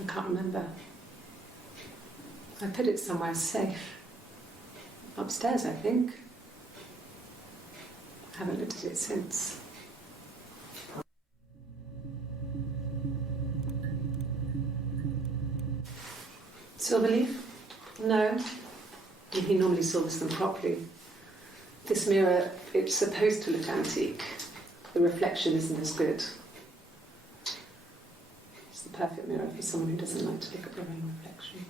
I can't remember. I put it somewhere safe. Upstairs, I think. I haven't looked at it since. Silver leaf? No. He normally silvers them properly. This mirror, it's supposed to look antique. The reflection isn't as good. It's the perfect mirror for someone who doesn't like to look at their own reflection.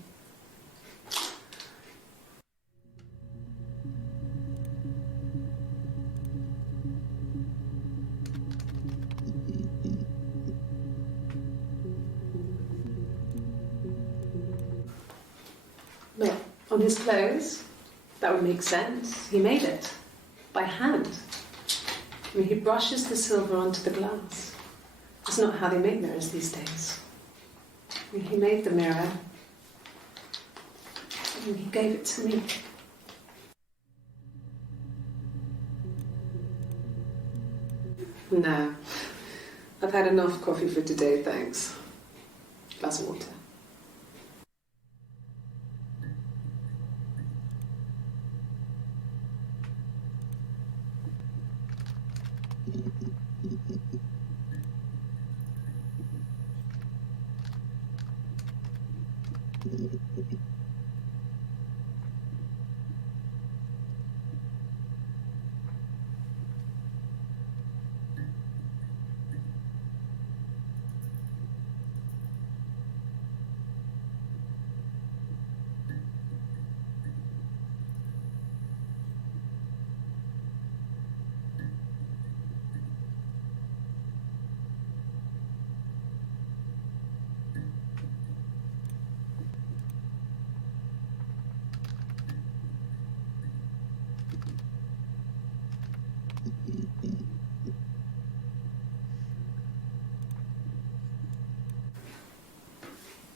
Well, on his clothes, that would make sense. He made it by hand. I mean, he brushes the silver onto the glass. It's not how they make mirrors these days. I mean, he made the mirror and he gave it to me. No, I've had enough coffee for today, thanks. Glass of water.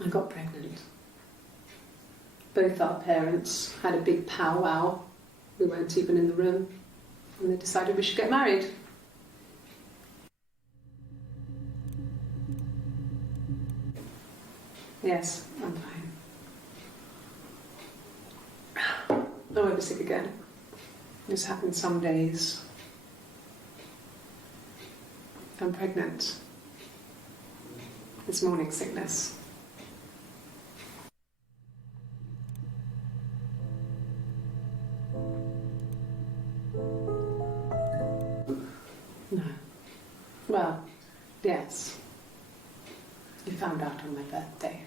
I got pregnant. Both our parents had a big powwow. We weren't even in the room. And they decided we should get married. Yes, I'm fine. I won't be sick again. This happens some days. I'm pregnant. It's morning sickness. No. Well, yes. He found out on my birthday.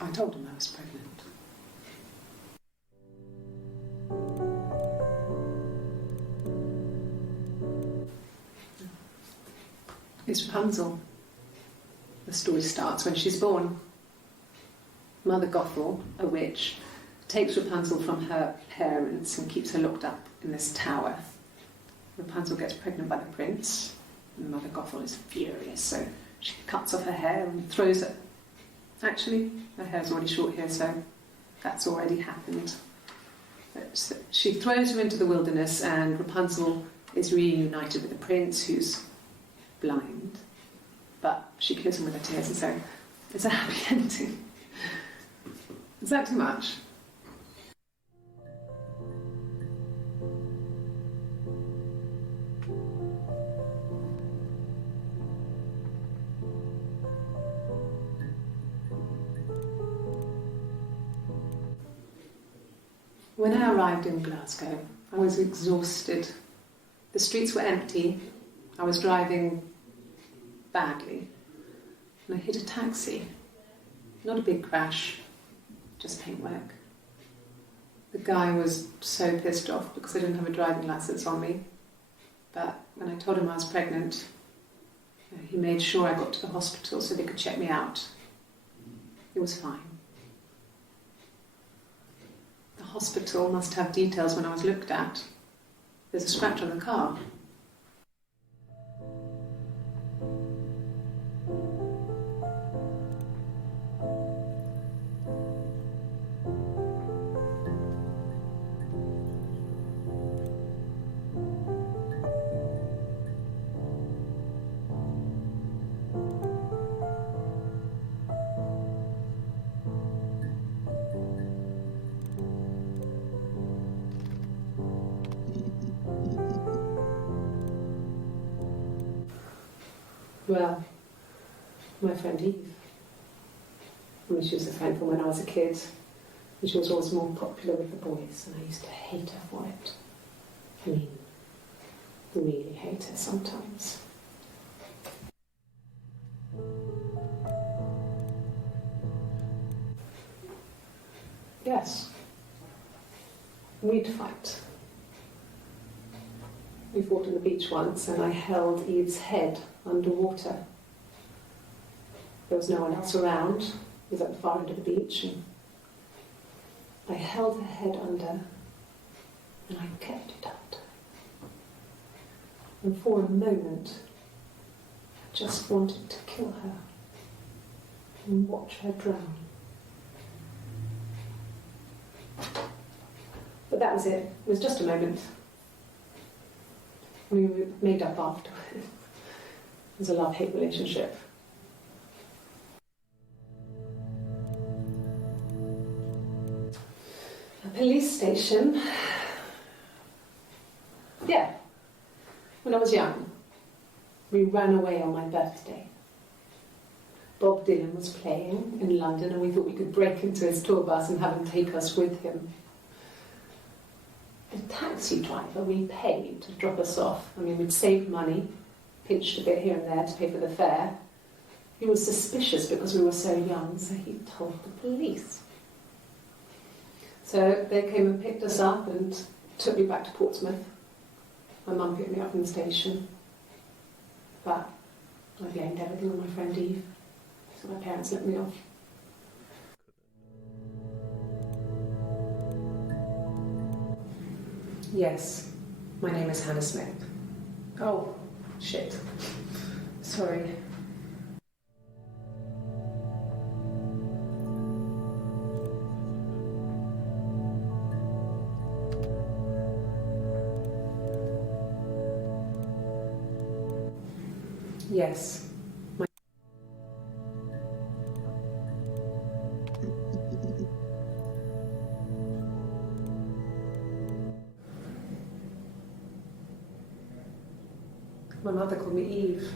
I told him I was pregnant. It's Rapunzel. The story starts when she's born. Mother Gothel, a witch, takes Rapunzel from her parents and keeps her locked up in this tower. Rapunzel gets pregnant by the prince, and Mother Gothel is furious, so she cuts off her hair and throws it. Actually, her hair's already short here, so that's already happened. So she throws her into the wilderness, and Rapunzel is reunited with the prince, who's blind, but she kills him with her tears, and so it's a happy ending. Is that too much? When I arrived in Glasgow, I was exhausted. The streets were empty. I was driving badly, and I hit a taxi. Not a big crash, just paintwork. The guy was so pissed off because I didn't have a driving license on me. But when I told him I was pregnant, he made sure I got to the hospital so they could check me out. It was fine. The hospital must have details when I was looked at. There's a scratch on the car. Well, my friend Eve. I mean, she was a friend from when I was a kid, and she was always more popular with the boys, and I used to hate her for it. I mean, really hate her sometimes. Yes, we'd fight. We fought on the beach once, and I held Eve's head underwater. There was no one else around. It was at the far end of the beach, and I held her head under, and I kept it under. And for a moment, I just wanted to kill her and watch her drown. But that was it. It was just a moment. We made up afterwards. It was a love-hate relationship. A police station. Yeah. When I was young, we ran away on my birthday. Bob Dylan was playing in London, and we thought we could break into his tour bus and have him take us with him. The taxi driver we paid to drop us off, I mean, we'd saved money, pinched a bit here and there to pay for the fare. He was suspicious because we were so young, so he told the police. So they came and picked us up and took me back to Portsmouth. My mum picked me up from the station. But I blamed everything on my friend Eve, so my parents let me off. Yes, my name is Hannah Smith. Oh, shit. Sorry. Yes. My mother called me Eve.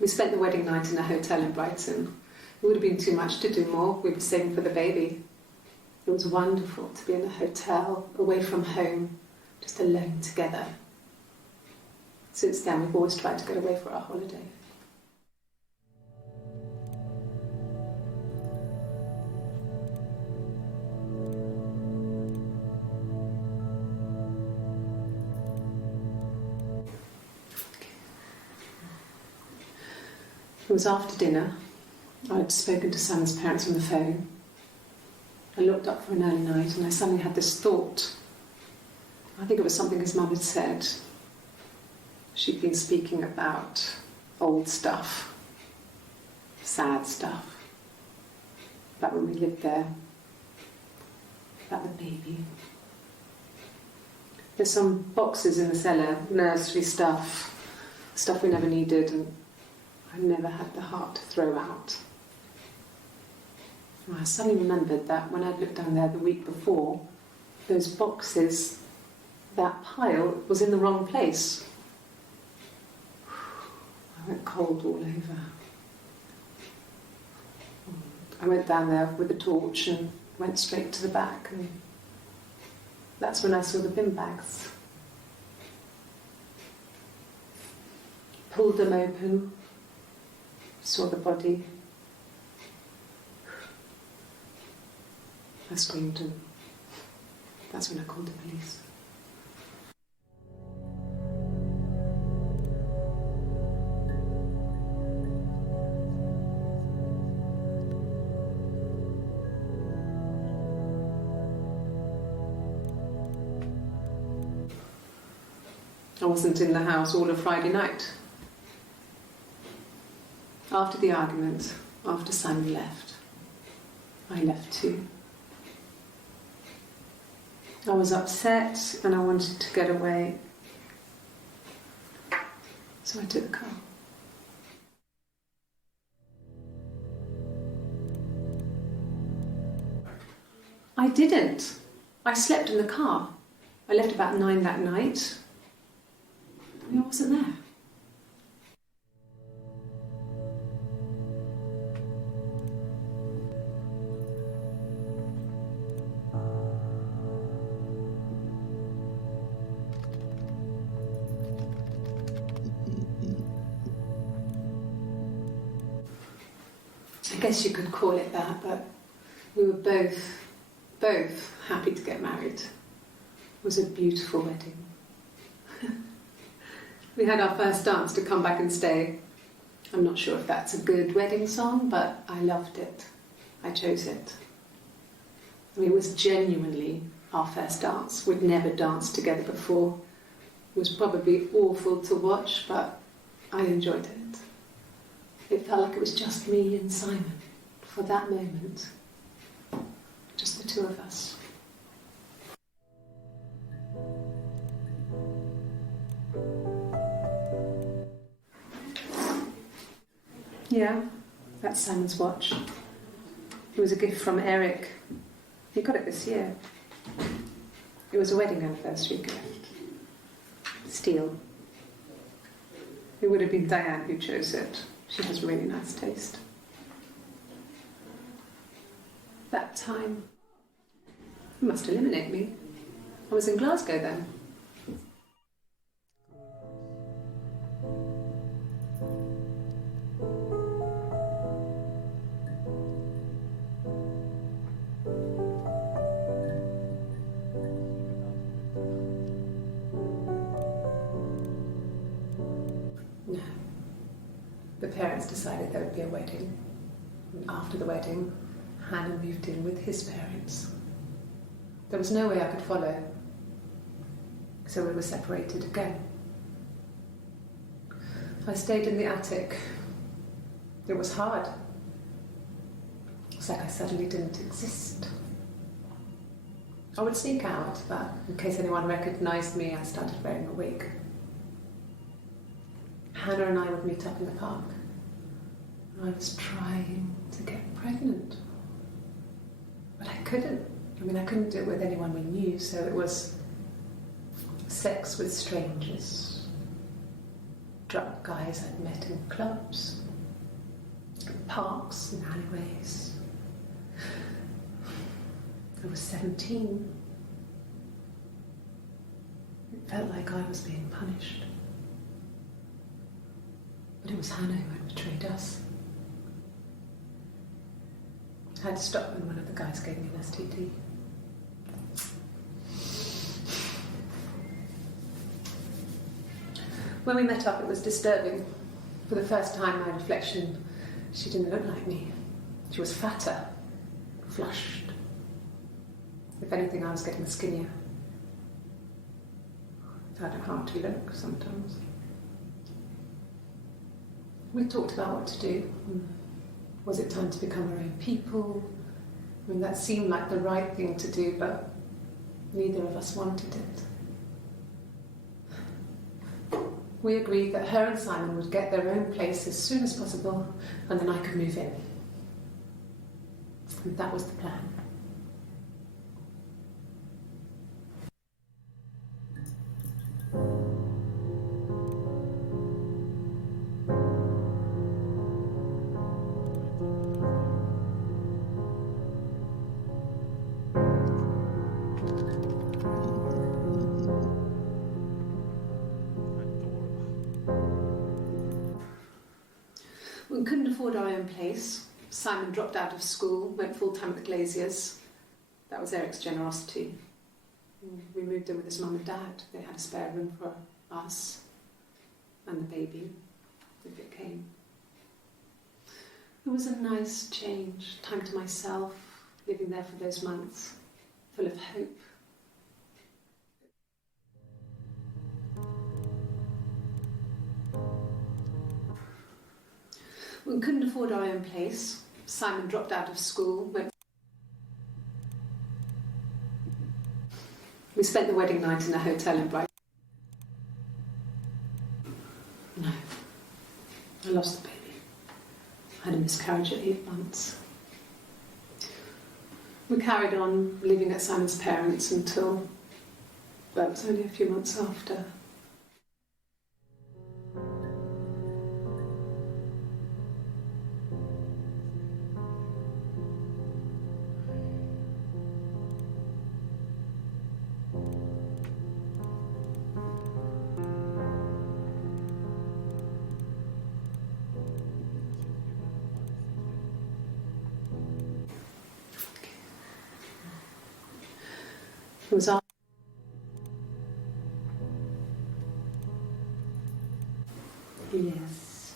We spent the wedding night in a hotel in Brighton. It would have been too much to do more. We were saving for the baby. It was wonderful to be in a hotel, away from home, just alone together. Since then, we've always tried to get away for our holiday. It was after dinner. I'd spoken to Sam's parents on the phone. I looked up for an early night and I suddenly had this thought. I think it was something his mum had said. She'd been speaking about old stuff, sad stuff, about when we lived there, about the baby. There's some boxes in the cellar, nursery stuff we never needed, and I never had the heart to throw out. And I suddenly remembered that when I'd looked down there the week before, those boxes, that pile was in the wrong place. I went cold all over. I went down there with a torch and went straight to the back, and that's when I saw the bin bags. Pulled them open, saw the body. I screamed, and that's when I called the police. I wasn't in the house all of Friday night. After the argument, after Simon left, I left too. I was upset and I wanted to get away, so I took the car. I didn't. I slept in the car. I left about 9 that night. I wasn't there. I guess you could call it that, but we were both happy to get married. It was a beautiful wedding. We had our first dance to Come Back and Stay. I'm not sure if that's a good wedding song, but I loved it. I chose it. I mean, it was genuinely our first dance. We'd never danced together before. It was probably awful to watch, but I enjoyed it. It felt like it was just me and Simon for that moment. Just the two of us. Yeah, that's Simon's watch. It was a gift from Eric. He got it this year. It was a wedding anniversary gift. Steel. It would have been Diane who chose it. She has really nice taste. That time, you must eliminate me. I was in Glasgow then. No. The parents decided there would be a wedding. And after the wedding, Hannah moved in with his parents. There was no way I could follow, so we were separated again. I stayed in the attic. It was hard. It's like I suddenly didn't exist. I would sneak out, but in case anyone recognised me, I started wearing a wig. Hannah and I would meet up in the park. I was trying to get pregnant. But I couldn't. I mean, I couldn't do it with anyone we knew, so it was sex with strangers. drug guys I'd met in clubs, in parks and alleyways. I was 17. It felt like I was being punished. But it was Hannah who had betrayed us. I had to stop when one of the guys gave me an STD. When we met up, it was disturbing. For the first time, my reflection, she didn't look like me. She was fatter, flushed. If anything, I was getting skinnier. I found it hard to look sometimes. We talked about what to do. Was it time to become our own people? I mean, that seemed like the right thing to do, but neither of us wanted it. We agreed that her and Simon would get their own place as soon as possible, and then I could move in. And that was the plan. We couldn't afford our own place. Simon dropped out of school, went full-time at the Glaziers. That was Eric's generosity. We moved in with his mum and dad. They had a spare room for us and the baby, if it came. It was a nice change, time to myself, living there for those months, full of hope. We couldn't afford our own place. Simon dropped out of school. We spent the wedding night in a hotel in Brighton. No, I lost the baby. I had a miscarriage at 8 months. We carried on living at Simon's parents until, well, it was only a few months after. It was all yes.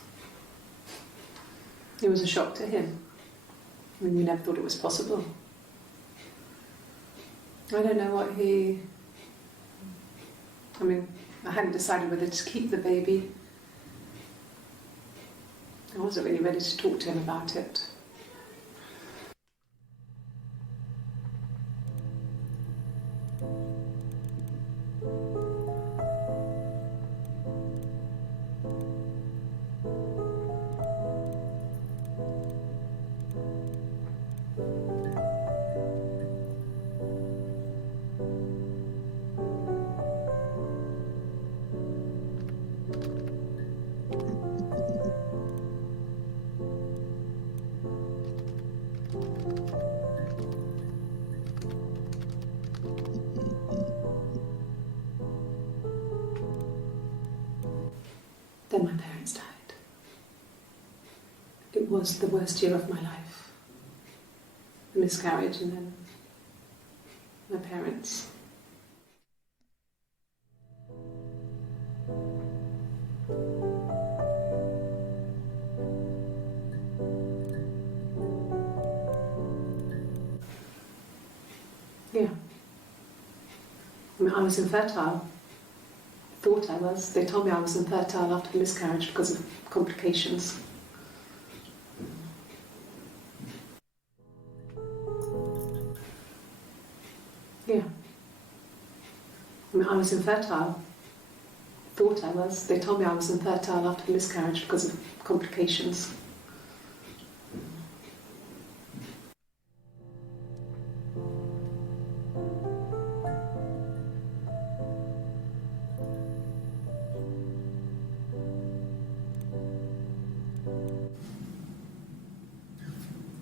It was a shock to him. I mean, we never thought it was possible. I don't know what I hadn't decided whether to keep the baby. I wasn't really ready to talk to him about it. Then my parents died. It was the worst year of my life. A miscarriage and then my parents. Yeah. I was infertile. Thought I was. They told me I was infertile after the miscarriage because of complications. Yeah. I was infertile. Thought I was. They told me I was infertile after the miscarriage because of complications.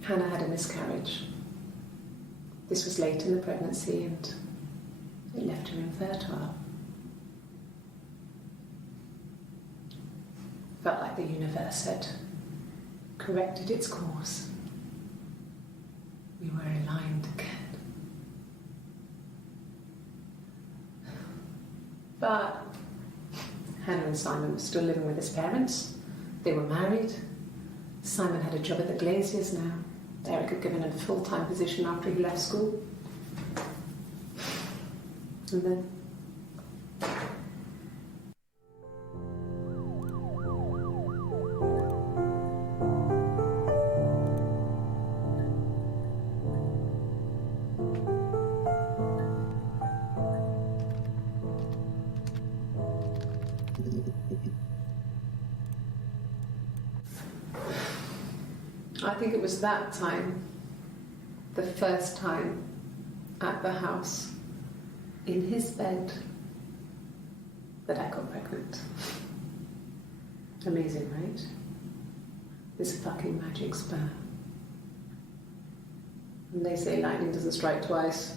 Hannah had a miscarriage. This was late in the pregnancy and it left her infertile. Felt like the universe had corrected its course. We were aligned again. But Hannah and Simon were still living with his parents. They were married. Simon had a job at the Glaziers now. Eric had given him a full-time position after he left school. And then I think it was that time, the first time at the house, in his bed, that I got pregnant. Amazing, right? This fucking magic sperm. And they say lightning doesn't strike twice.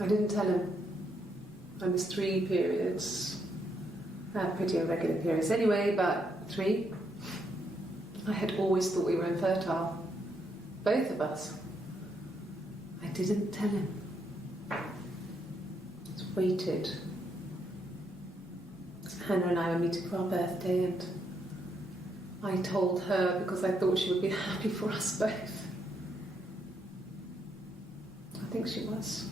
I didn't tell him. I missed 3 periods. I had pretty irregular periods anyway, but 3. I had always thought we were infertile. Both of us. I didn't tell him. Just waited. Hannah and I were meeting for our birthday and I told her because I thought she would be happy for us both. I think she was.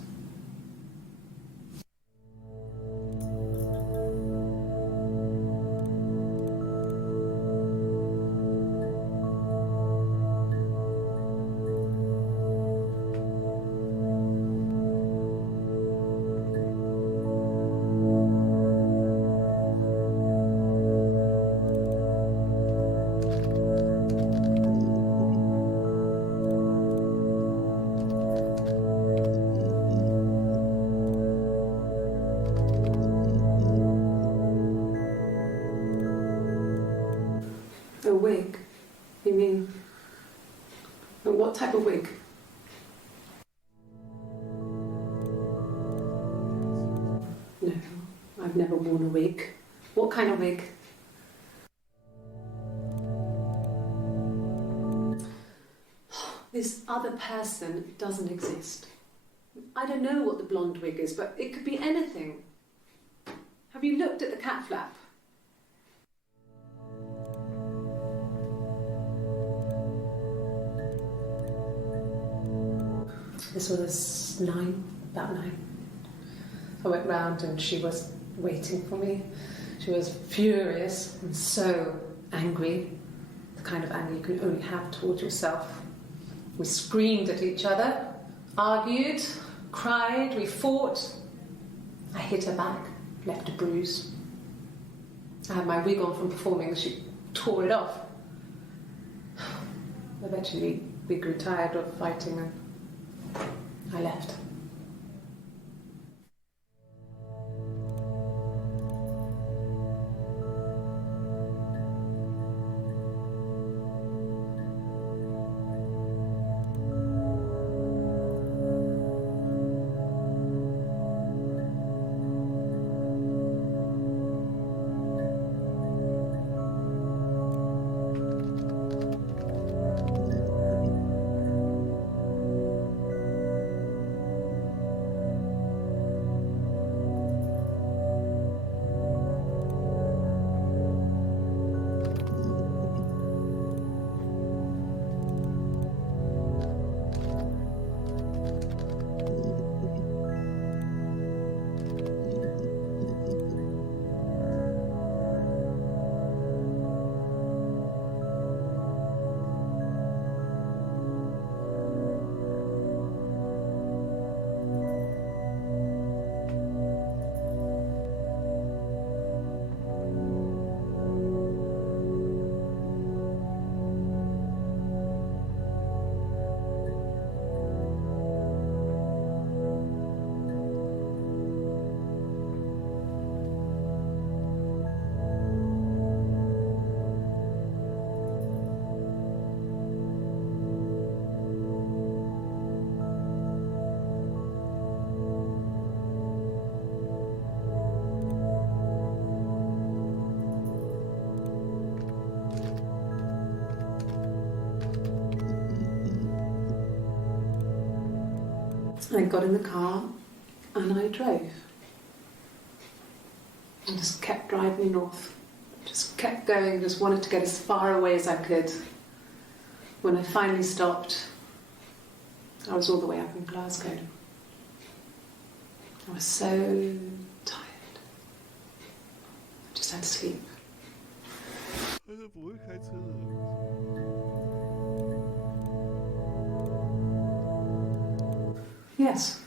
A wig? You mean, what type of wig? No, I've never worn a wig. What kind of wig? This other person doesn't exist. I don't know what the blonde wig is, but it could be anything. Have you looked at the cat flap? This was about 9. I went round and she was waiting for me. She was furious and so angry, the kind of anger you can only have towards yourself. We screamed at each other, argued, cried, we fought. I hit her back, left a bruise. I had my wig on from performing and she tore it off. Eventually we grew tired of fighting and I left. I got in the car and I drove. I just kept driving north. Just kept going, just wanted to get as far away as I could. When I finally stopped, I was all the way up in Glasgow. I was so tired. I just had to sleep. Yes.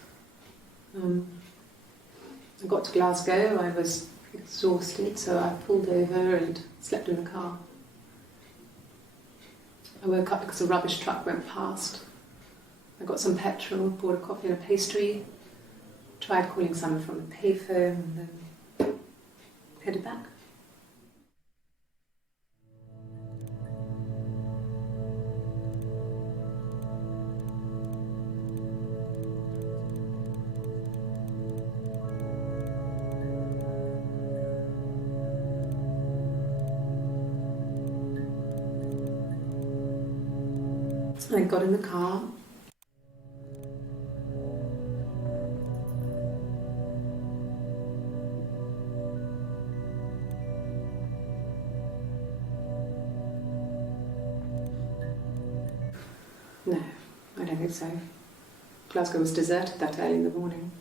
I got to Glasgow, I was exhausted, so I pulled over and slept in the car. I woke up because a rubbish truck went past. I got some petrol, bought a coffee and a pastry, tried calling someone from the payphone, and then headed back. I got in the car. No, I don't think so. Glasgow was deserted that early in the morning.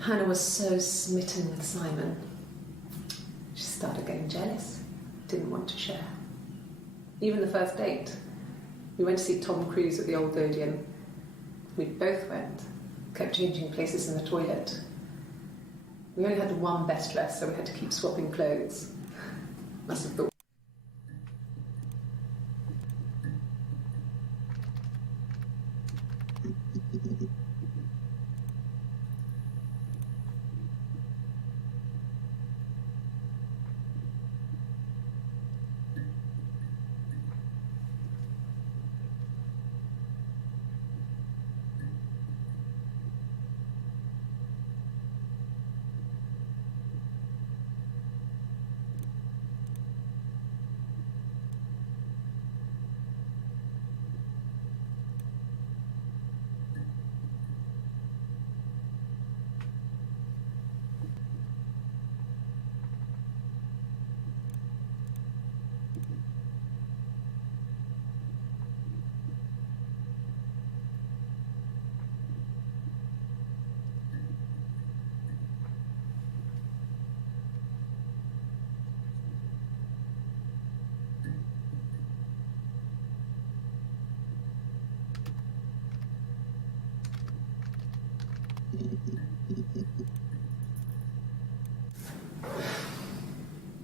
Hannah was so smitten with Simon. She started getting jealous, didn't want to share. Even the first date, we went to see Tom Cruise at the Old Odeon. We both went, kept changing places in the toilet. We only had one best dress, so we had to keep swapping clothes. Must have thought.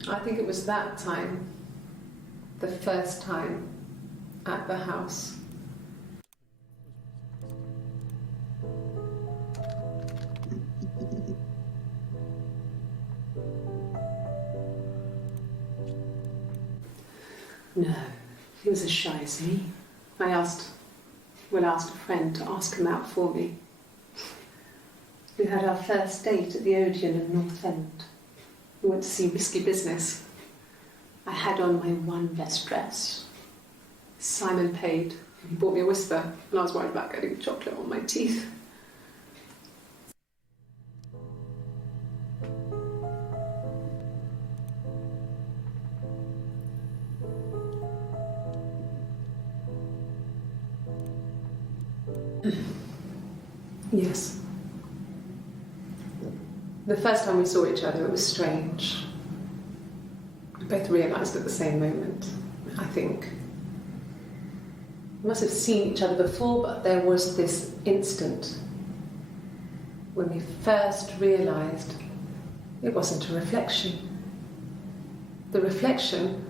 I think it was that time, the first time at the house. No, he was as shy as me. I asked a friend to ask him out for me. We had our first date at the Odeon in North End. We went to see Risky Business. I had on my one best dress. Simon paid. He bought me a whisper, and I was worried about getting chocolate on my teeth. Yes. The first time we saw each other, it was strange. We both realised at the same moment, I think. We must have seen each other before, but there was this instant when we first realised it wasn't a reflection. The reflection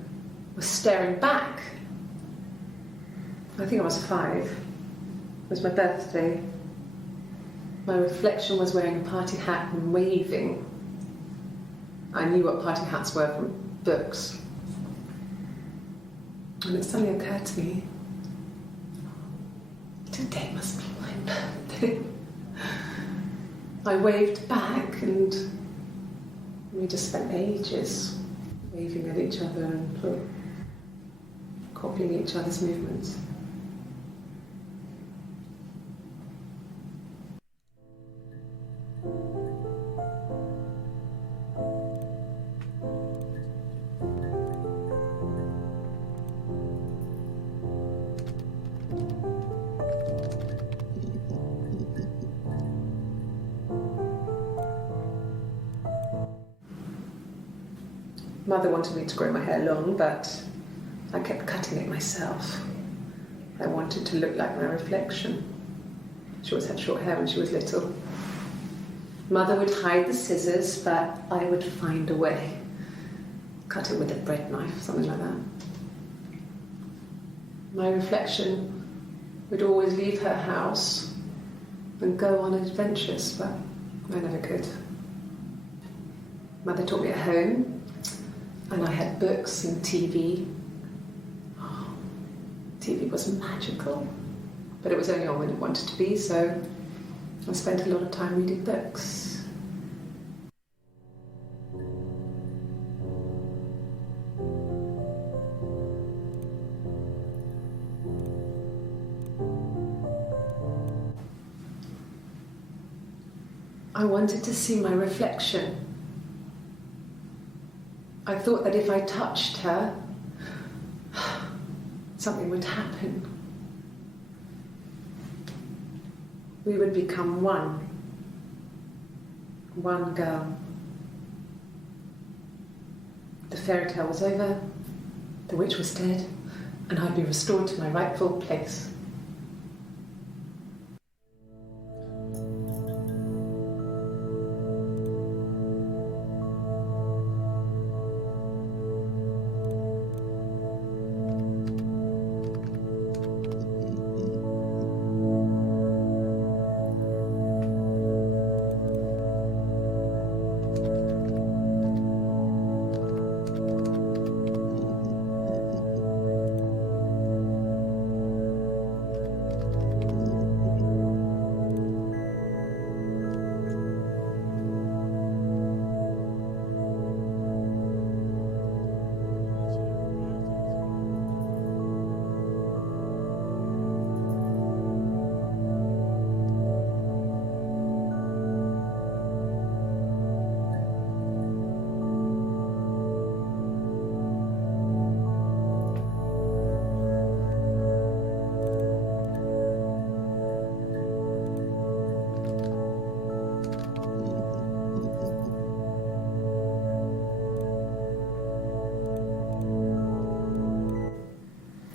was staring back I think I was 5. It was my birthday. My reflection was wearing a party hat and waving. I knew what party hats were from books. And it suddenly occurred to me, today must be my birthday. I waved back and we just spent ages waving at each other and copying each other's movements. Mother wanted me to grow my hair long, but I kept cutting it myself. I wanted to look like my reflection. She always had short hair when she was little. Mother would hide the scissors, but I would find a way. Cut it with a bread knife, something like that. My reflection would always leave her house and go on adventures, but I never could. Mother taught me at home, and I had books and TV. Oh, TV was magical, but it was only on when it wanted to be, so I spent a lot of time reading books. I wanted to see my reflection. I thought that if I touched her, something would happen. We would become one girl. The fairy tale was over, the witch was dead, and I'd be restored to my rightful place.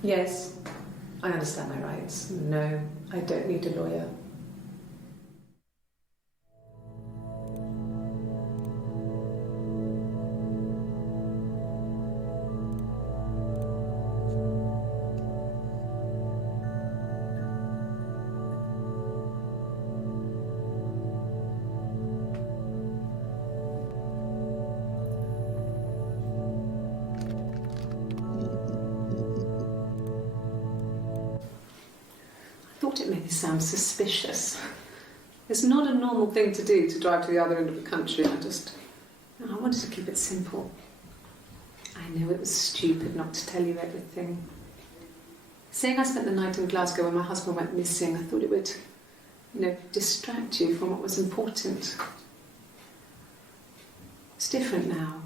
Yes, I understand my rights. No, I don't need a lawyer. It made me sound suspicious. It's not a normal thing to do, to drive to the other end of the country. I wanted to keep it simple. I knew it was stupid not to tell you everything. Saying I spent the night in Glasgow when my husband went missing, I thought it would, distract you from what was important. It's different now.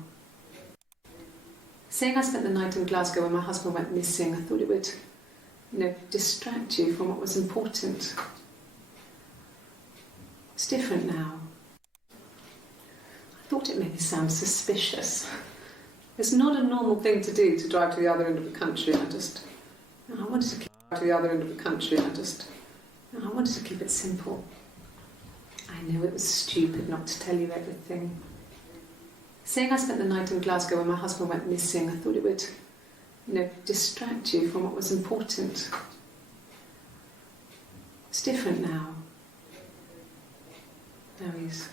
Saying I spent the night in Glasgow when my husband went missing, I thought it would distract you from what was important. It's different now. I thought it made me sound suspicious. It's not a normal thing to do, to drive to the other end of the country. I wanted to keep to the other end of the country. I wanted to keep it simple. I knew it was stupid not to tell you everything. Saying I spent the night in Glasgow when my husband went missing, I thought it would distract you from what was important. It's different now. Now he's...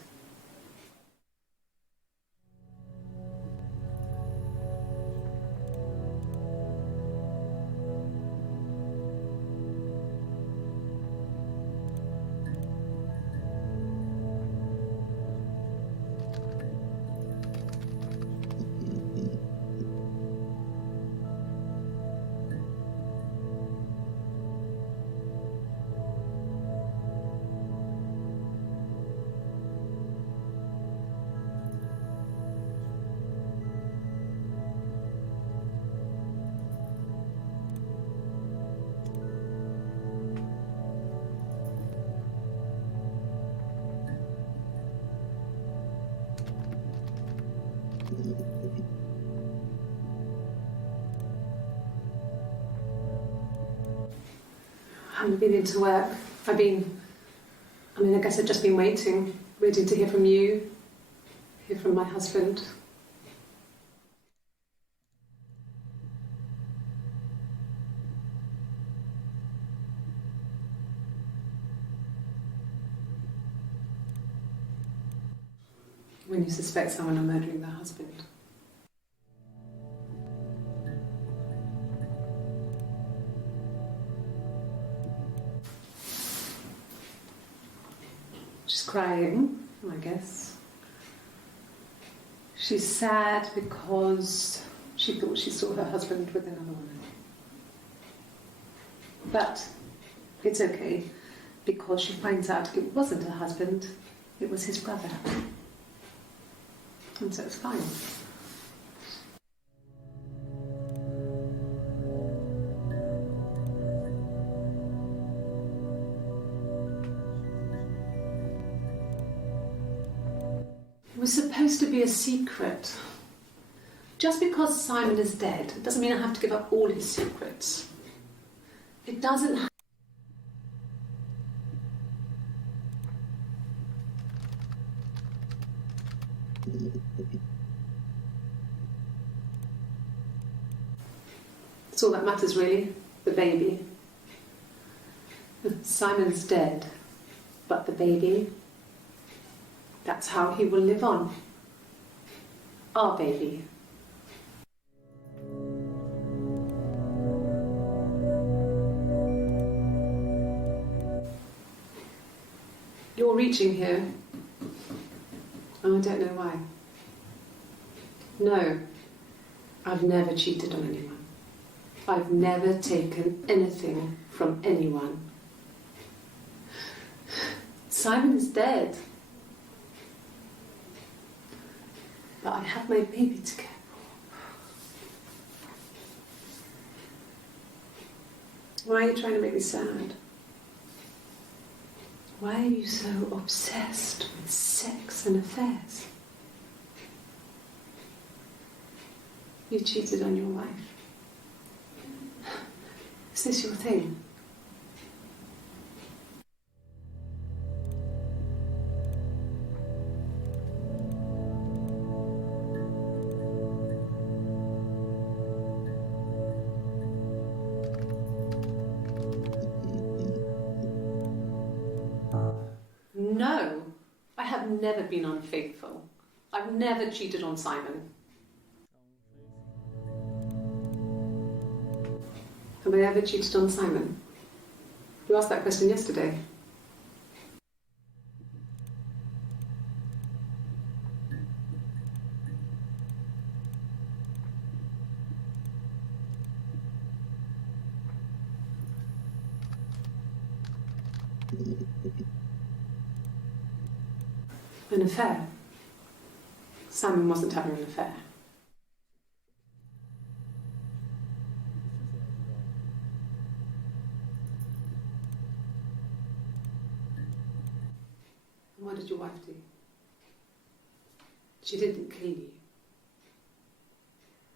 I haven't been into work. I guess I've just been waiting to hear from you, hear from my husband. When you suspect someone of murdering their husband. She's crying, I guess. She's sad because she thought she saw her husband with another woman. But it's okay, because she finds out it wasn't her husband, it was his brother. And so it's fine. It was supposed to be a secret. Just because Simon is dead doesn't mean I have to give up all his secrets. It doesn't. That's all that matters, really. The baby. Simon's dead, but the baby, that's how he will live on. Our baby. You're reaching here. Oh, I don't know why. No, I've never cheated on anyone. I've never taken anything from anyone. Simon is dead. But I have my baby to care for. Why are you trying to make me sad? Why are you so obsessed with sex and affairs? You cheated on your wife. Is this your thing? No, I have never been unfaithful. I've never cheated on Simon. Have I ever cheated on Simon? You asked that question yesterday. An affair? Simon wasn't having an affair. What did your wife do? She didn't kill you.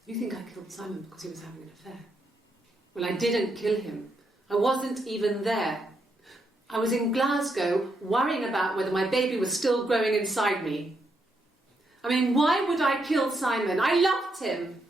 You think I killed Simon because he was having an affair? Well, I didn't kill him. I wasn't even there. I was in Glasgow worrying about whether my baby was still growing inside me. I mean, why would I kill Simon? I loved him.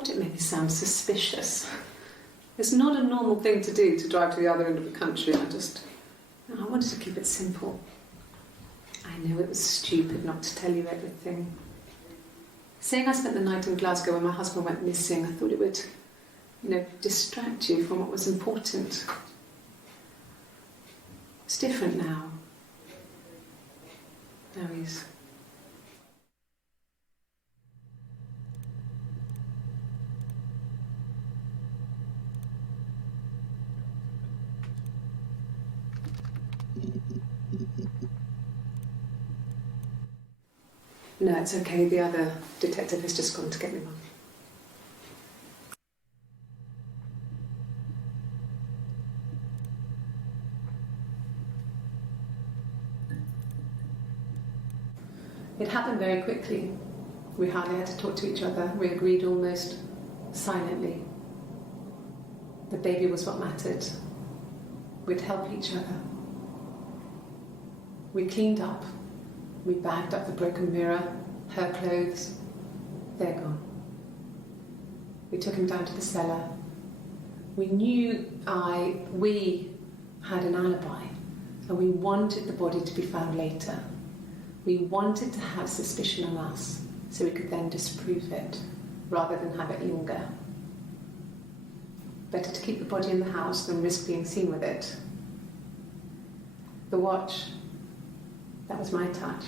thought it made me sound suspicious. It's not a normal thing to do, to drive to the other end of the country. I wanted to keep it simple. I know it was stupid not to tell you everything. Saying I spent the night in Glasgow when my husband went missing, I thought it would, distract you from what was important. It's different now. Now he's... No, it's okay. The other detective has just gone to get me one. It happened very quickly. We hardly had to talk to each other. We agreed almost silently. The baby was what mattered. We'd help each other. We cleaned up. We bagged up the broken mirror, her clothes. They're gone. We took him down to the cellar. We had an alibi, and we wanted the body to be found later. We wanted to have suspicion on us, so we could then disprove it, rather than have it linger. Better to keep the body in the house than risk being seen with it. The watch, that was my touch,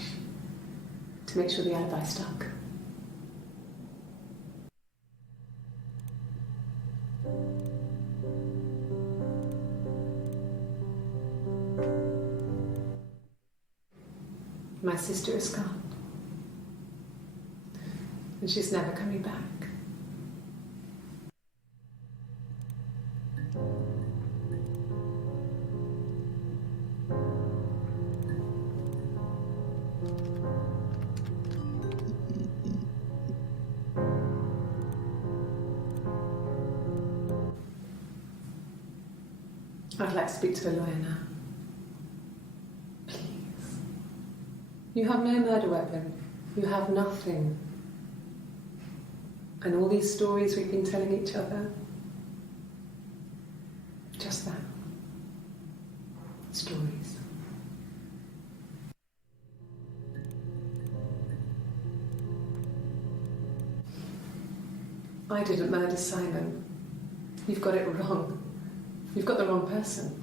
to make sure the alibi stuck. My sister is gone, and she's never coming back. I'd like to speak to a lawyer now. Please. You have no murder weapon. You have nothing. And all these stories we've been telling each other, just that. Stories. I didn't murder Simon. You've got it wrong. You've got the wrong person.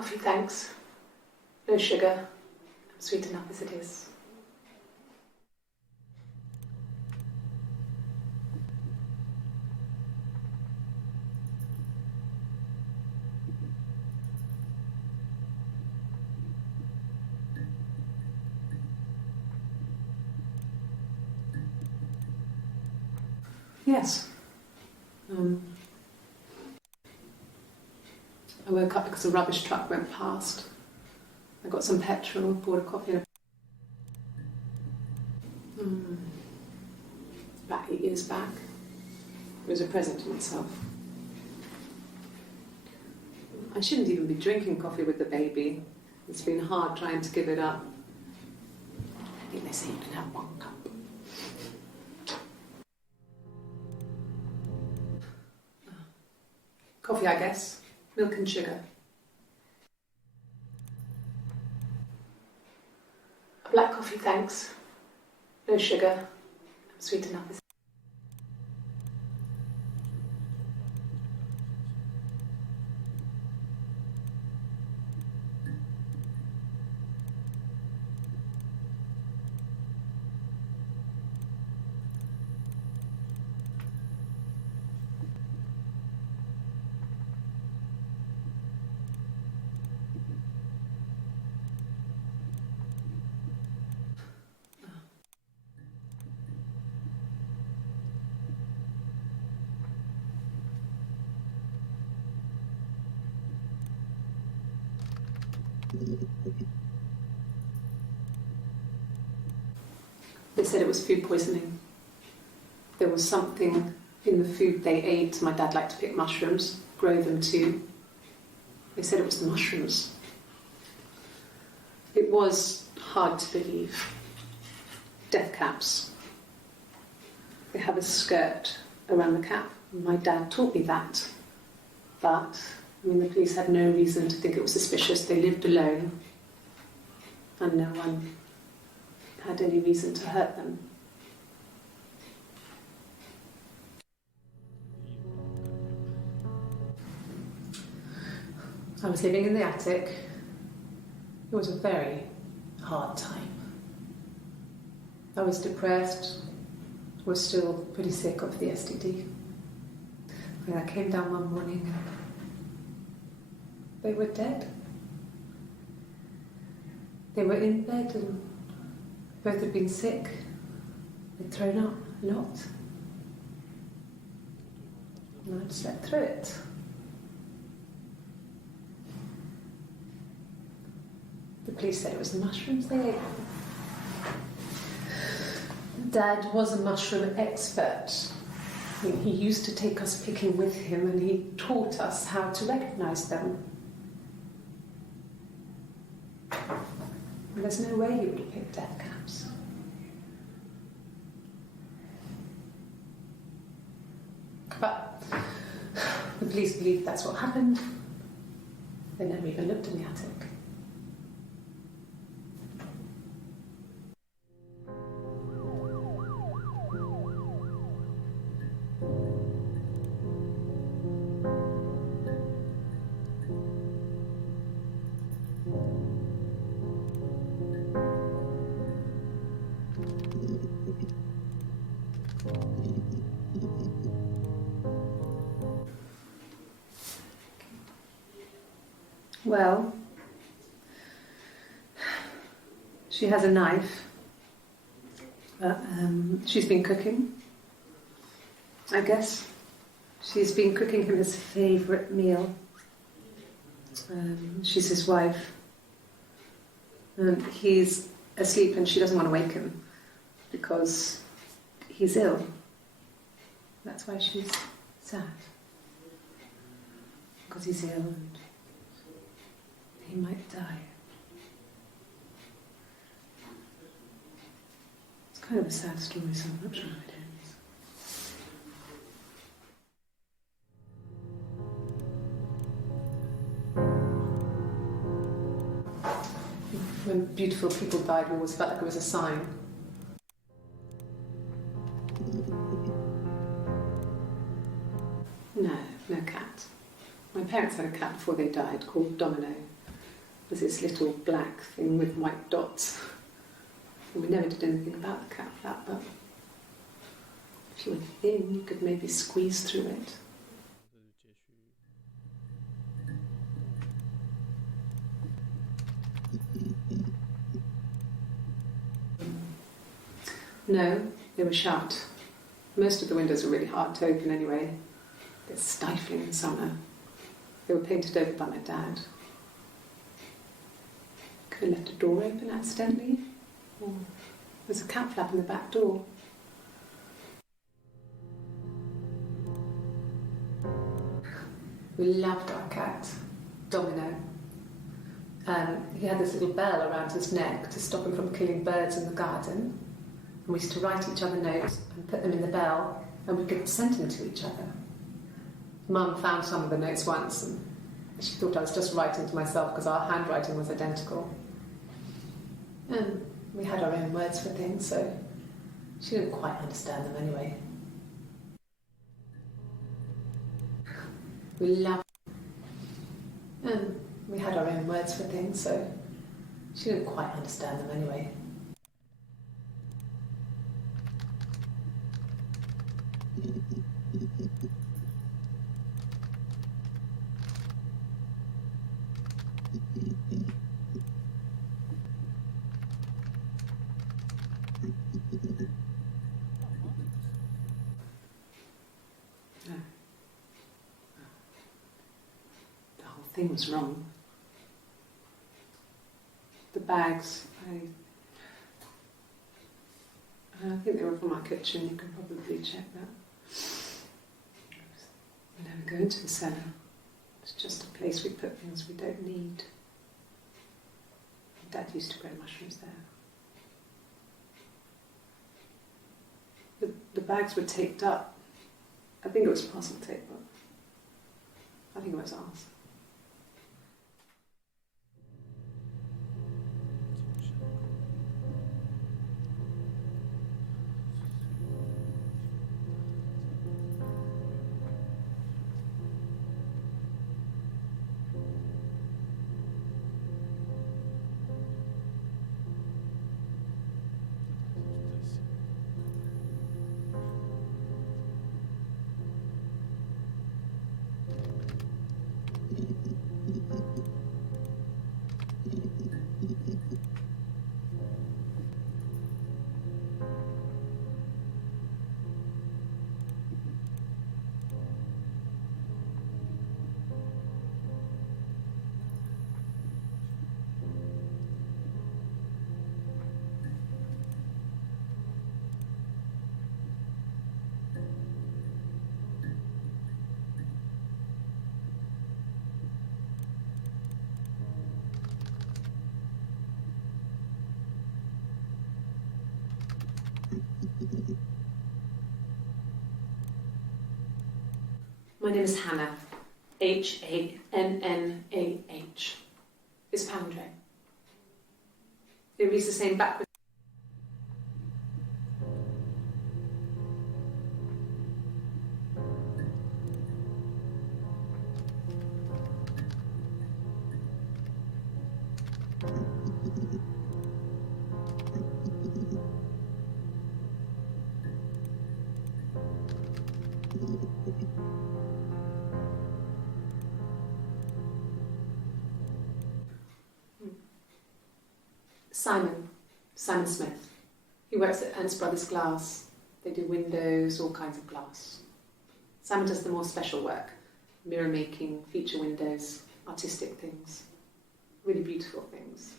coffee, thanks. No sugar. Sweet enough as it is. Yes. I woke up because a rubbish truck went past. I got some petrol, bought a coffee and about 8 years back. It was a present to myself. I shouldn't even be drinking coffee with the baby. It's been hard trying to give it up. I think they say you can have 1 cup. Coffee, I guess. Milk and sugar. A black coffee, thanks. No sugar. Sweet enough as They said it was food poisoning. There was something in the food they ate. My dad liked to pick mushrooms, grow them too. They said it was the mushrooms. It was hard to believe. Death caps. They have a skirt around the cap. My dad taught me that. But, the police had no reason to think it was suspicious. They lived alone. And no one had any reason to hurt them. I was living in the attic. It was a very hard time. I was depressed, was still pretty sick of the STD. And I came down one morning and they were dead. They were in bed and both had been sick. They'd thrown up a lot. And I'd slept through it. The police said it was the mushrooms they ate. Dad was a mushroom expert. He used to take us picking with him and he taught us how to recognise them. And there's no way you would have picked death caps. But the police believe that's what happened. They never even looked in the attic. Well, she has a knife. She's been cooking, I guess. She's been cooking him his favourite meal. She's his wife. And he's asleep and she doesn't want to wake him because he's ill. That's why she's sad. Because he's ill and he might die. It's kind of a sad story, so I'm not sure how it ends. When beautiful people died, we always felt like it was a sign. No cat. My parents had a cat before they died called Domino. was this little black thing with white dots. And we never did anything about the cat flap, but if you were thin, you could maybe squeeze through it. No, they were shut. Most of the windows were really hard to open anyway. They're stifling in summer. They were painted over by my dad. Could have left a door open accidentally. Or there's a cat flap in the back door. We loved our cat, Domino. He had this little bell around his neck to stop him from killing birds in the garden. And we used to write each other notes and put them in the bell, and we could send them to each other. Mum found some of the notes once, and she thought I was just writing to myself because our handwriting was identical. And we had our own words for things, so she didn't quite understand them anyway. We loved and we had our own words for things, so she didn't quite understand them anyway. The whole thing was wrong. The bags, I think they were from our kitchen, you can probably check that. We never go into the cellar. It's just a place we put things we don't need. Dad used to grow mushrooms there. The bags were taped up. I think it was parcel tape, but I think it was ours. My name is Hannah, H-A-N-N-A-H. It's a palindrome. It reads the same backwards. Simon Smith. He works at Ernst Brothers Glass. They do windows, all kinds of glass. Simon does the more special work, mirror making, feature windows, artistic things, really beautiful things.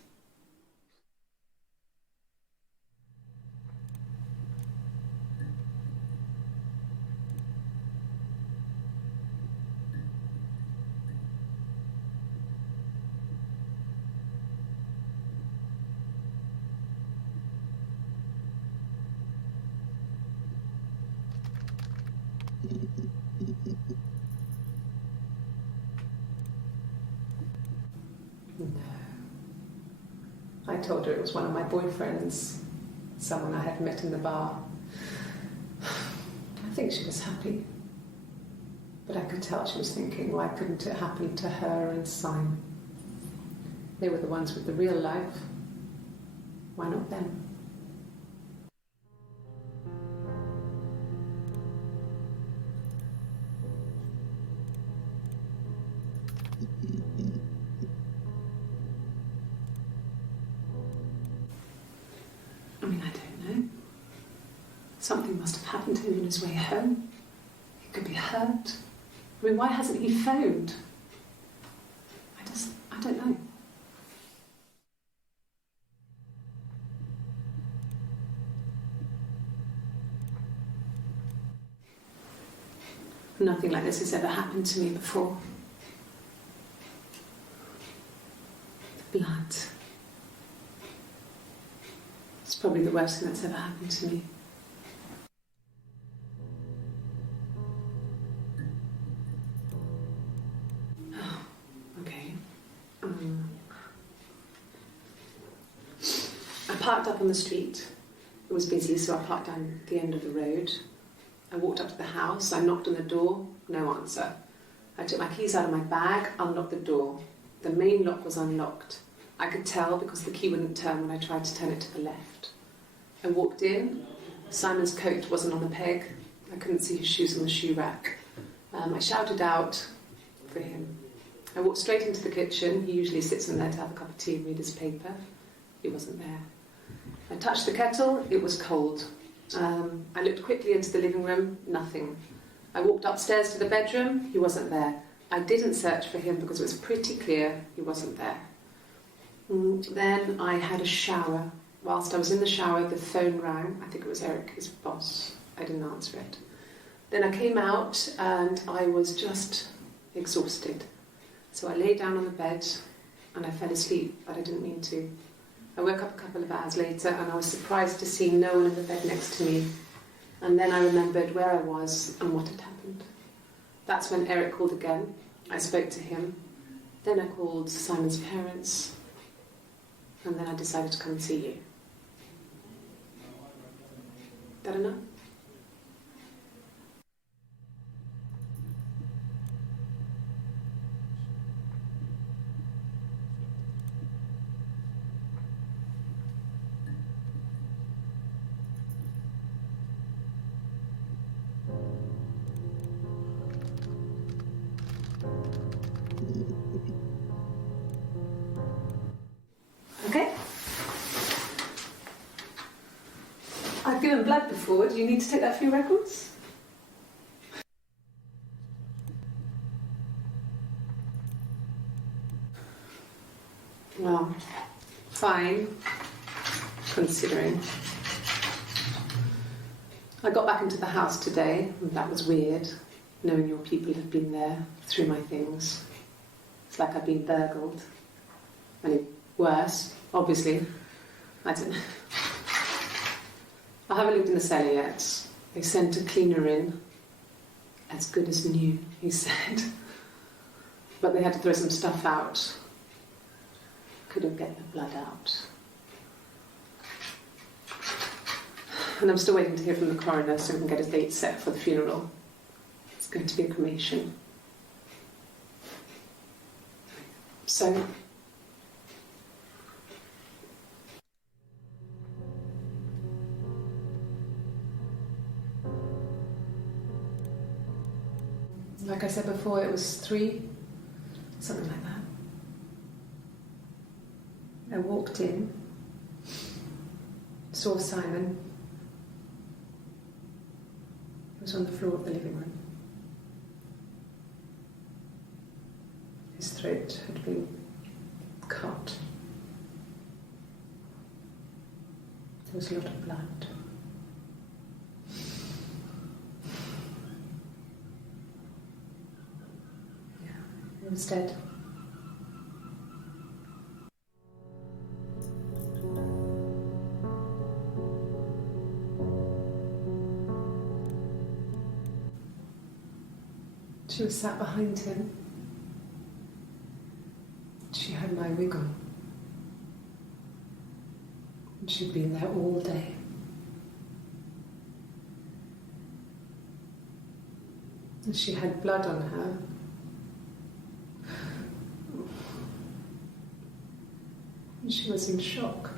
No. I told her it was one of my boyfriends, someone I had met in the bar. I think she was happy. But I could tell she was thinking, why couldn't it happen to her and Simon? They were the ones with the real life. Why not them? I mean, I don't know. Something must have happened to him on his way home. He could be hurt. I mean, why hasn't he phoned? I don't know. Nothing like this has ever happened to me before. The blood. It's probably the worst thing that's ever happened to me. Oh, okay. I parked up on the street. It was busy, so I parked down the end of the road. I walked up to the house, I knocked on the door, no answer. I took my keys out of my bag, unlocked the door. The main lock was unlocked. I could tell because the key wouldn't turn when I tried to turn it to the left. I walked in, Simon's coat wasn't on the peg. I couldn't see his shoes on the shoe rack. I shouted out for him. I walked straight into the kitchen. He usually sits in there to have a cup of tea and read his paper. He wasn't there. I touched the kettle, it was cold. I looked quickly into the living room, nothing. I walked upstairs to the bedroom, he wasn't there. I didn't search for him because it was pretty clear he wasn't there. Then I had a shower. Whilst I was in the shower, the phone rang. I think it was Eric, his boss. I didn't answer it. Then I came out and I was just exhausted. So I lay down on the bed and I fell asleep, but I didn't mean to. I woke up a couple of hours later and I was surprised to see no one in the bed next to me. And then I remembered where I was and what had happened. That's when Eric called again. I spoke to him. Then I called Simon's parents. And then I decided to come and see you. Is that enough? Okay. I've given blood before. Do you need to take that for your records? Well, fine, considering. I got back into the house today, and that was weird, knowing your people have been there through my things. It's like I've been burgled. I mean, worse, obviously. I don't know. I haven't lived in the cellar yet. They sent a cleaner in. As good as new, he said. But they had to throw some stuff out. Couldn't get the blood out. And I'm still waiting to hear from the coroner so we can get a date set for the funeral. It's going to be a cremation. So, like I said before, it was 3, something like that. I walked in, saw Simon. He was on the floor of the living room. His throat had been cut. There was a lot of blood. Yeah, he was dead. She was sat behind him. She had my wig on. And she'd been there all day. And she had blood on her. And she was in shock.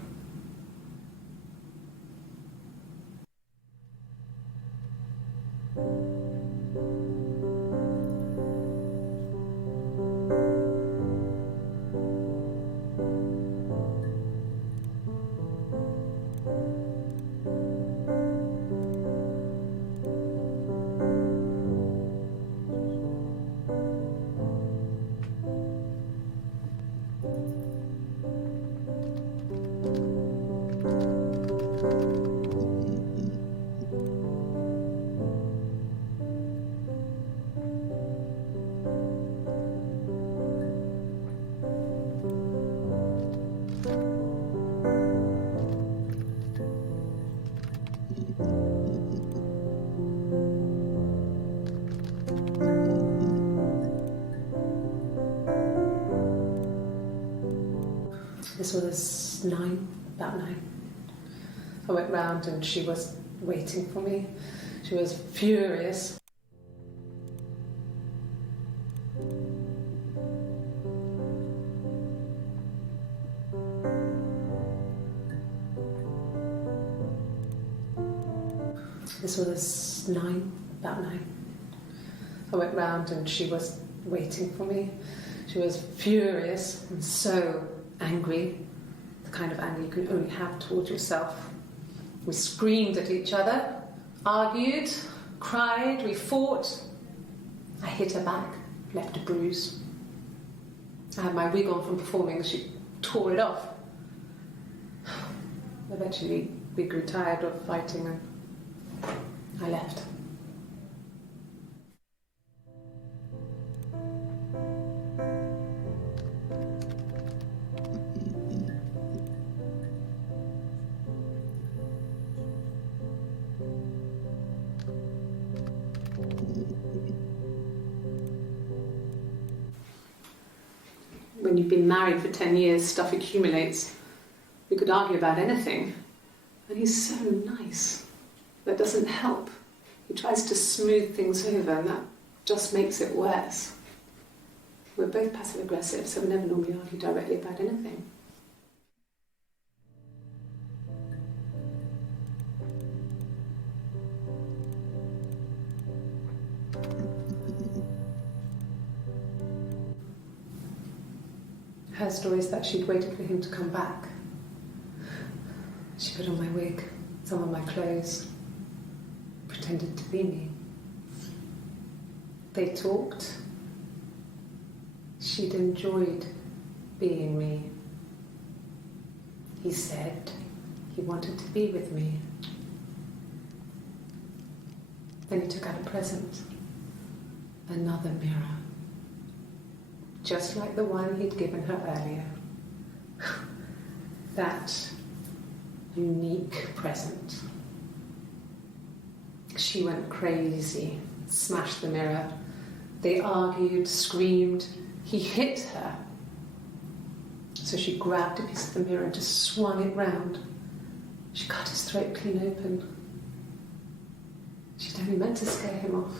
This was about 9. I went round and she was waiting for me. She was furious. This was about 9. I went round and she was waiting for me. She was furious and so angry, the kind of anger you can only have towards yourself. We screamed at each other, argued, cried, we fought. I hit her back, left a bruise. I had my wig on from performing and she tore it off. Eventually we grew tired of fighting and I left. When you've been married for 10 years, stuff accumulates. You could argue about anything. And he's so nice. That doesn't help. He tries to smooth things over and that just makes it worse. We're both passive aggressive, so we never normally argue directly about anything. Her story is that she'd waited for him to come back. She put on my wig, some of my clothes, pretended to be me. They talked. She'd enjoyed being me. He said he wanted to be with me. Then he took out a present, another mirror, just like the one he'd given her earlier. That unique present. She went crazy, smashed the mirror. They argued, screamed. He hit her. So she grabbed a piece of the mirror and just swung it round. She cut his throat clean open. She'd only meant to scare him off.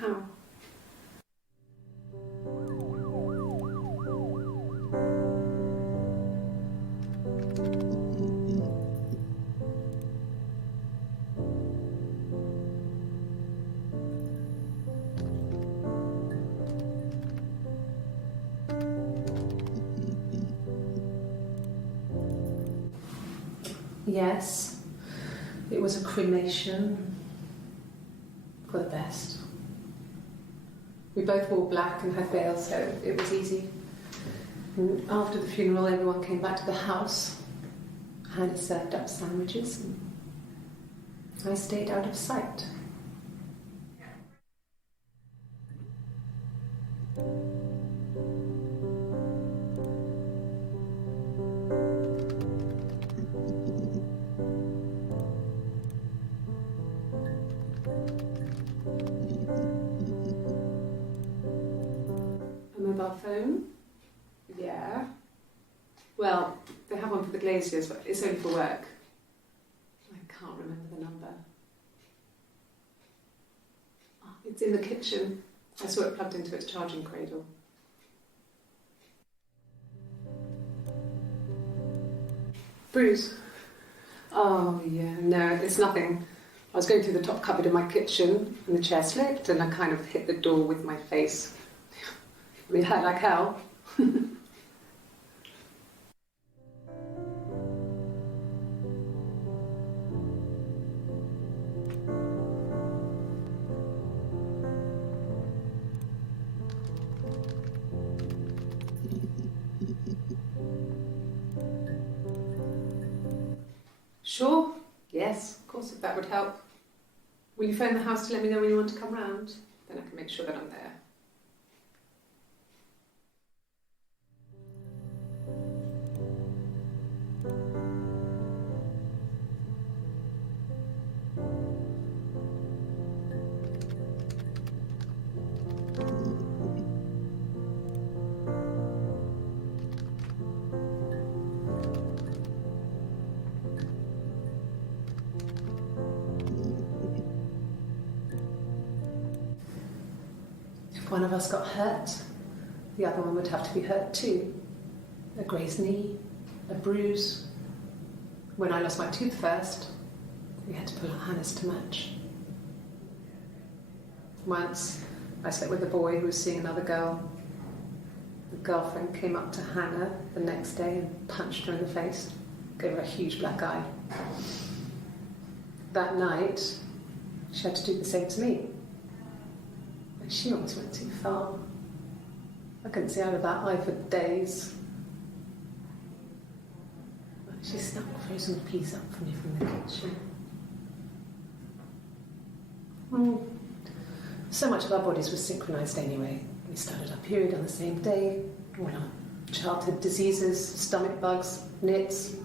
How? Yes, it was a cremation for the best. We both wore black and had veils, so it was easy. And after the funeral, everyone came back to the house. Hannah served up sandwiches, and I stayed out of sight. A mobile phone? Yeah. Well, they have one for the glaziers, but it's only for work. I can't remember the number. Oh, it's in the kitchen. I saw it plugged into its charging cradle. Bruise? Oh, yeah, no, it's nothing. I was going through the top cupboard in my kitchen and the chair slipped and I kind of hit the door with my face. I mean, it hurt like hell. Sure, yes, of course, if that would help. Will you phone the house to let me know when you want to come round? Then I can make sure that I'm there. If one of us got hurt, the other one would have to be hurt too. A grazed knee, a bruise. When I lost my tooth first, we had to pull our Hannah's to match. Once, I slept with a boy who was seeing another girl. The girlfriend came up to Hannah the next day and punched her in the face, gave her a huge black eye. That night, she had to do the same to me. And she almost went too far. I couldn't see out of that eye for days. She snuck frozen peas up for me from the kitchen. So much of our bodies was synchronised anyway. We started our period on the same day. All our childhood diseases, stomach bugs, nits.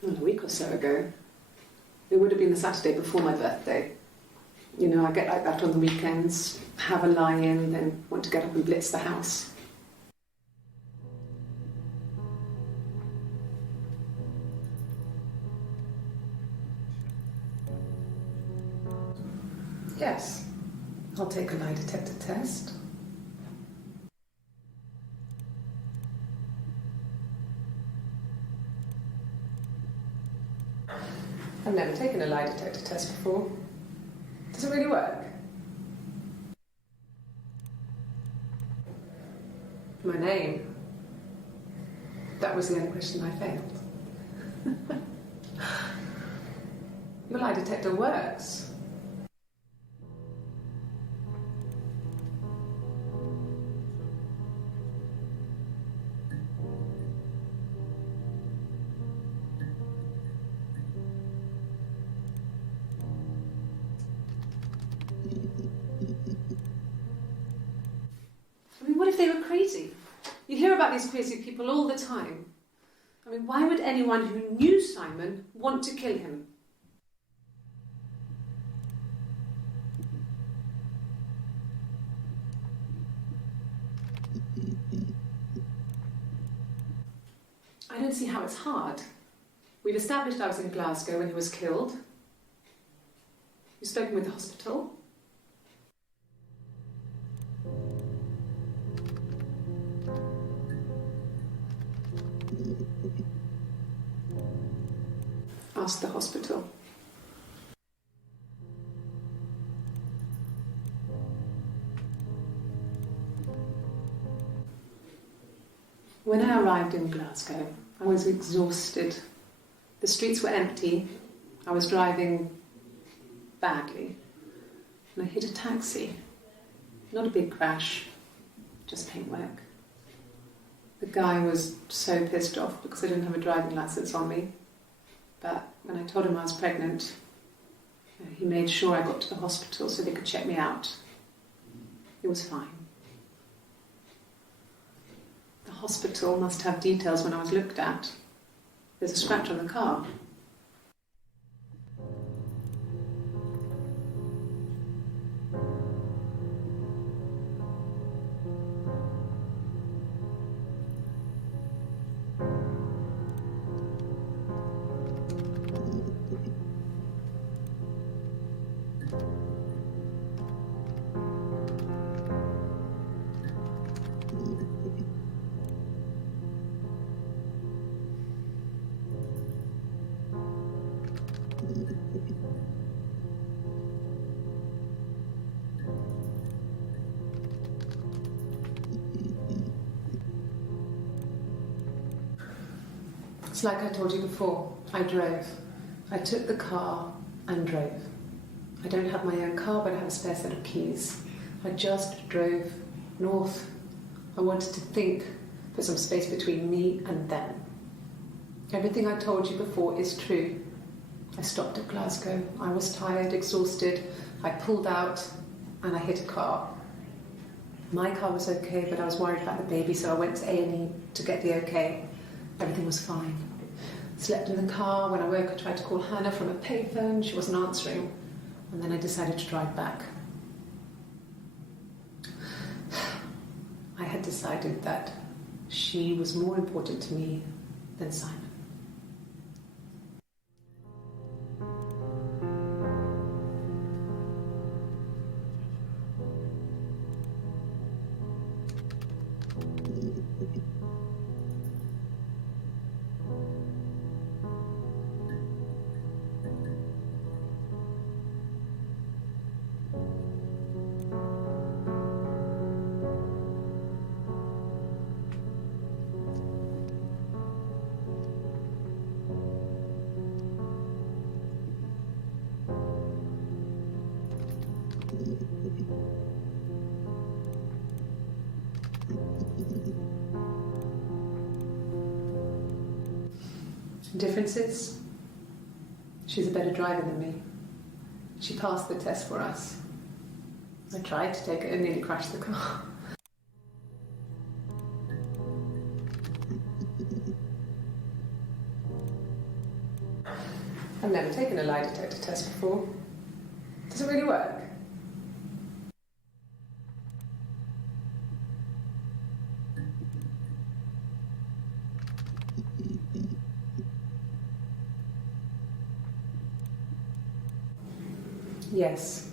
A week or so ago, It would have been the Saturday before my birthday. You know, I get like that on the weekends, have a lie-in, then want to get up and blitz the house. Yes, I'll take a lie detector test. I've never taken a lie detector test before. Does it really work? My name. That was the only question I failed. Your lie detector works. I mean, what if they were crazy? You hear about these crazy people all the time. I mean, why would anyone who knew Simon want to kill him? I don't see how it's hard. We've established I was in Glasgow when he was killed. You've spoken with the hospital. Ask the hospital. When I arrived in Glasgow, I was exhausted. The streets were empty. I was driving badly. And I hit a taxi. Not a big crash, just paintwork. The guy was so pissed off because I didn't have a driving licence on me. But when I told him I was pregnant, he made sure I got to the hospital so they could check me out. It was fine. The hospital must have details when I was looked at. There's a scratch on the car. It's like I told you before, I drove. I took the car and drove. I don't have my own car, but I have a spare set of keys. I just drove north. I wanted to think, put some space between me and them. Everything I told you before is true. I stopped at Glasgow. I was tired, exhausted. I pulled out and I hit a car. My car was okay, but I was worried about the baby, so I went to A&E to get the okay. Everything was fine. Slept in the car. When I woke, I tried to call Hannah from a payphone. She wasn't answering. And then I decided to drive back. I had decided that she was more important to me than Simon. Differences? She's a better driver than me. She passed the test for us. I tried to take it and nearly crashed the car. I've never never taken a lie detector test before. Does it really work? Yes,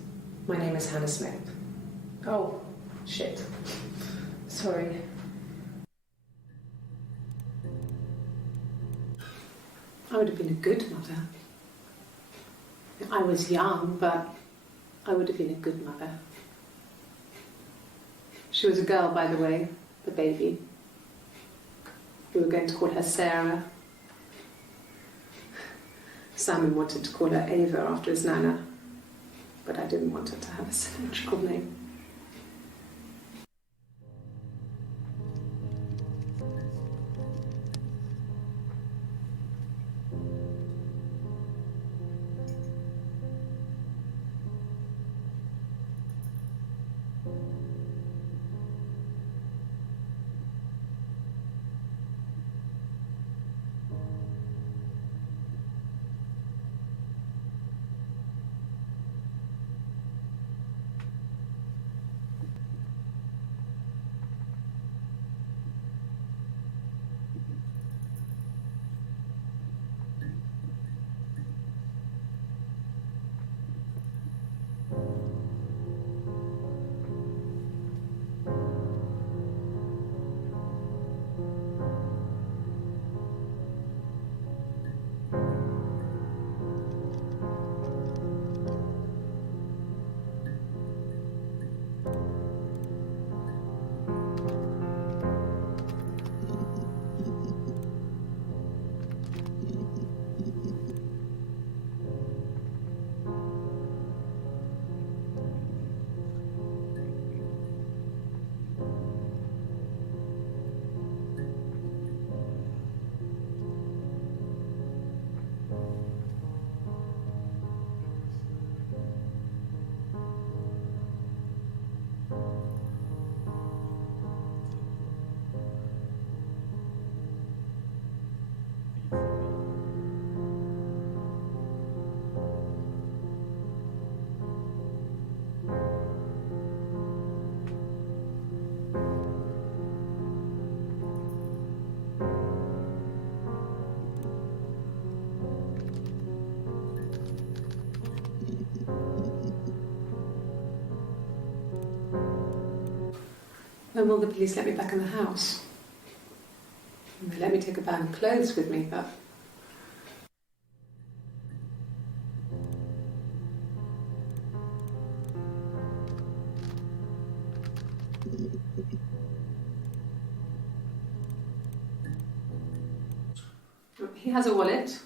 my name is Hannah Smith. Oh, shit. Sorry. I would have been a good mother. I was young, but I would have been a good mother. She was a girl, by the way, the baby. We were going to call her Sarah. Simon wanted to call her Ava after his nana, but I didn't want her to have a symmetrical name. When will the police let me back in the house? They let me take a bag of clothes with me, but... He has a wallet.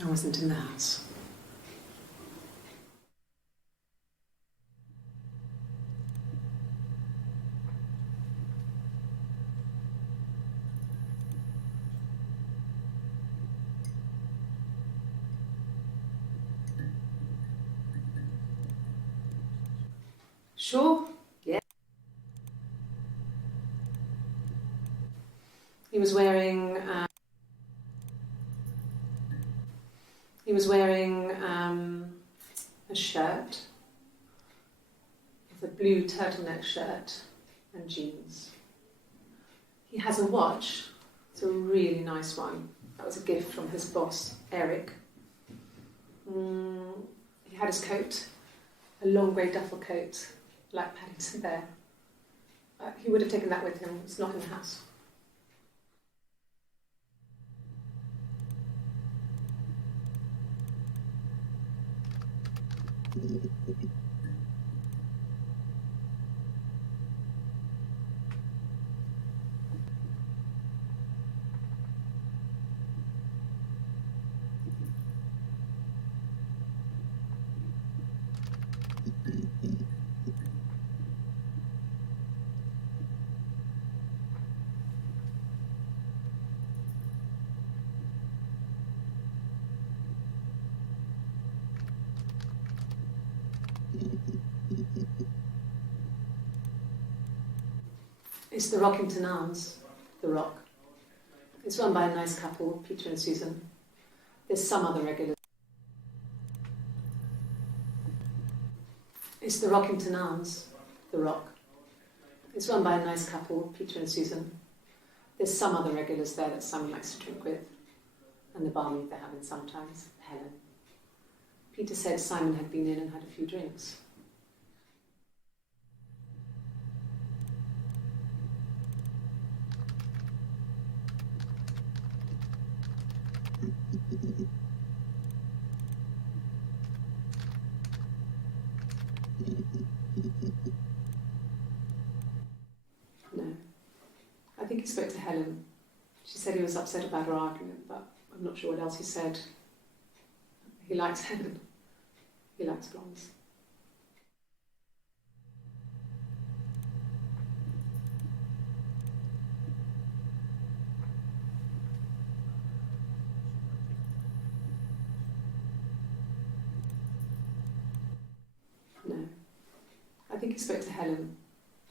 I wasn't in the house. Sure, yeah. He was wearing a shirt, with a blue turtleneck shirt and jeans. He has a watch. It's a really nice one. That was a gift from his boss, Eric. He had his coat, a long grey duffel coat, like Paddington Bear. He would have taken that with him. It's not in the house. It's the Rockington Arms, The Rock. It's run by a nice couple, Peter and Susan. There's some other regulars. It's the Rockington Arms, The Rock. It's run by a nice couple, Peter and Susan. There's some other regulars there that Simon likes to drink with, and the barmaid they're having sometimes, Helen. Peter said Simon had been in and had a few drinks. No. I think he spoke to Helen. She said he was upset about her argument, but I'm not sure what else he said. He likes Helen. He likes blondes. No. I think he spoke to Helen.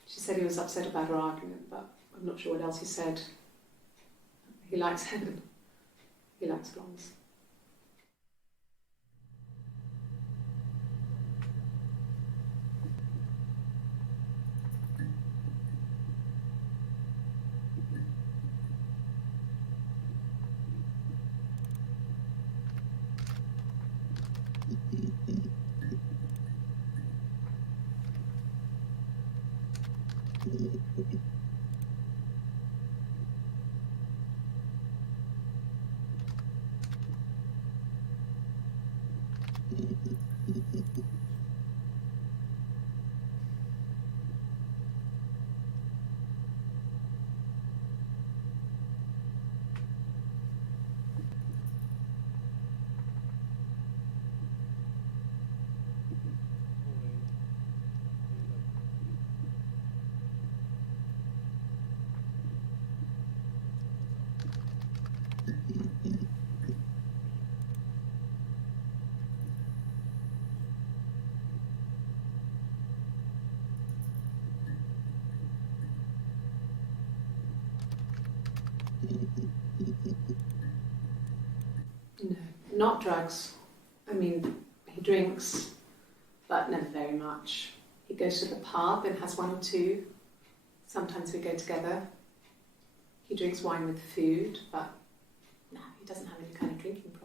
She said he was upset about her argument, but I'm not sure what else he said. He likes Helen. He likes blondes. No, not drugs. I mean, he drinks, but never very much. He goes to the pub and has one or two. Sometimes we go together. He drinks wine with food, but no, he doesn't have any kind of drinking problem.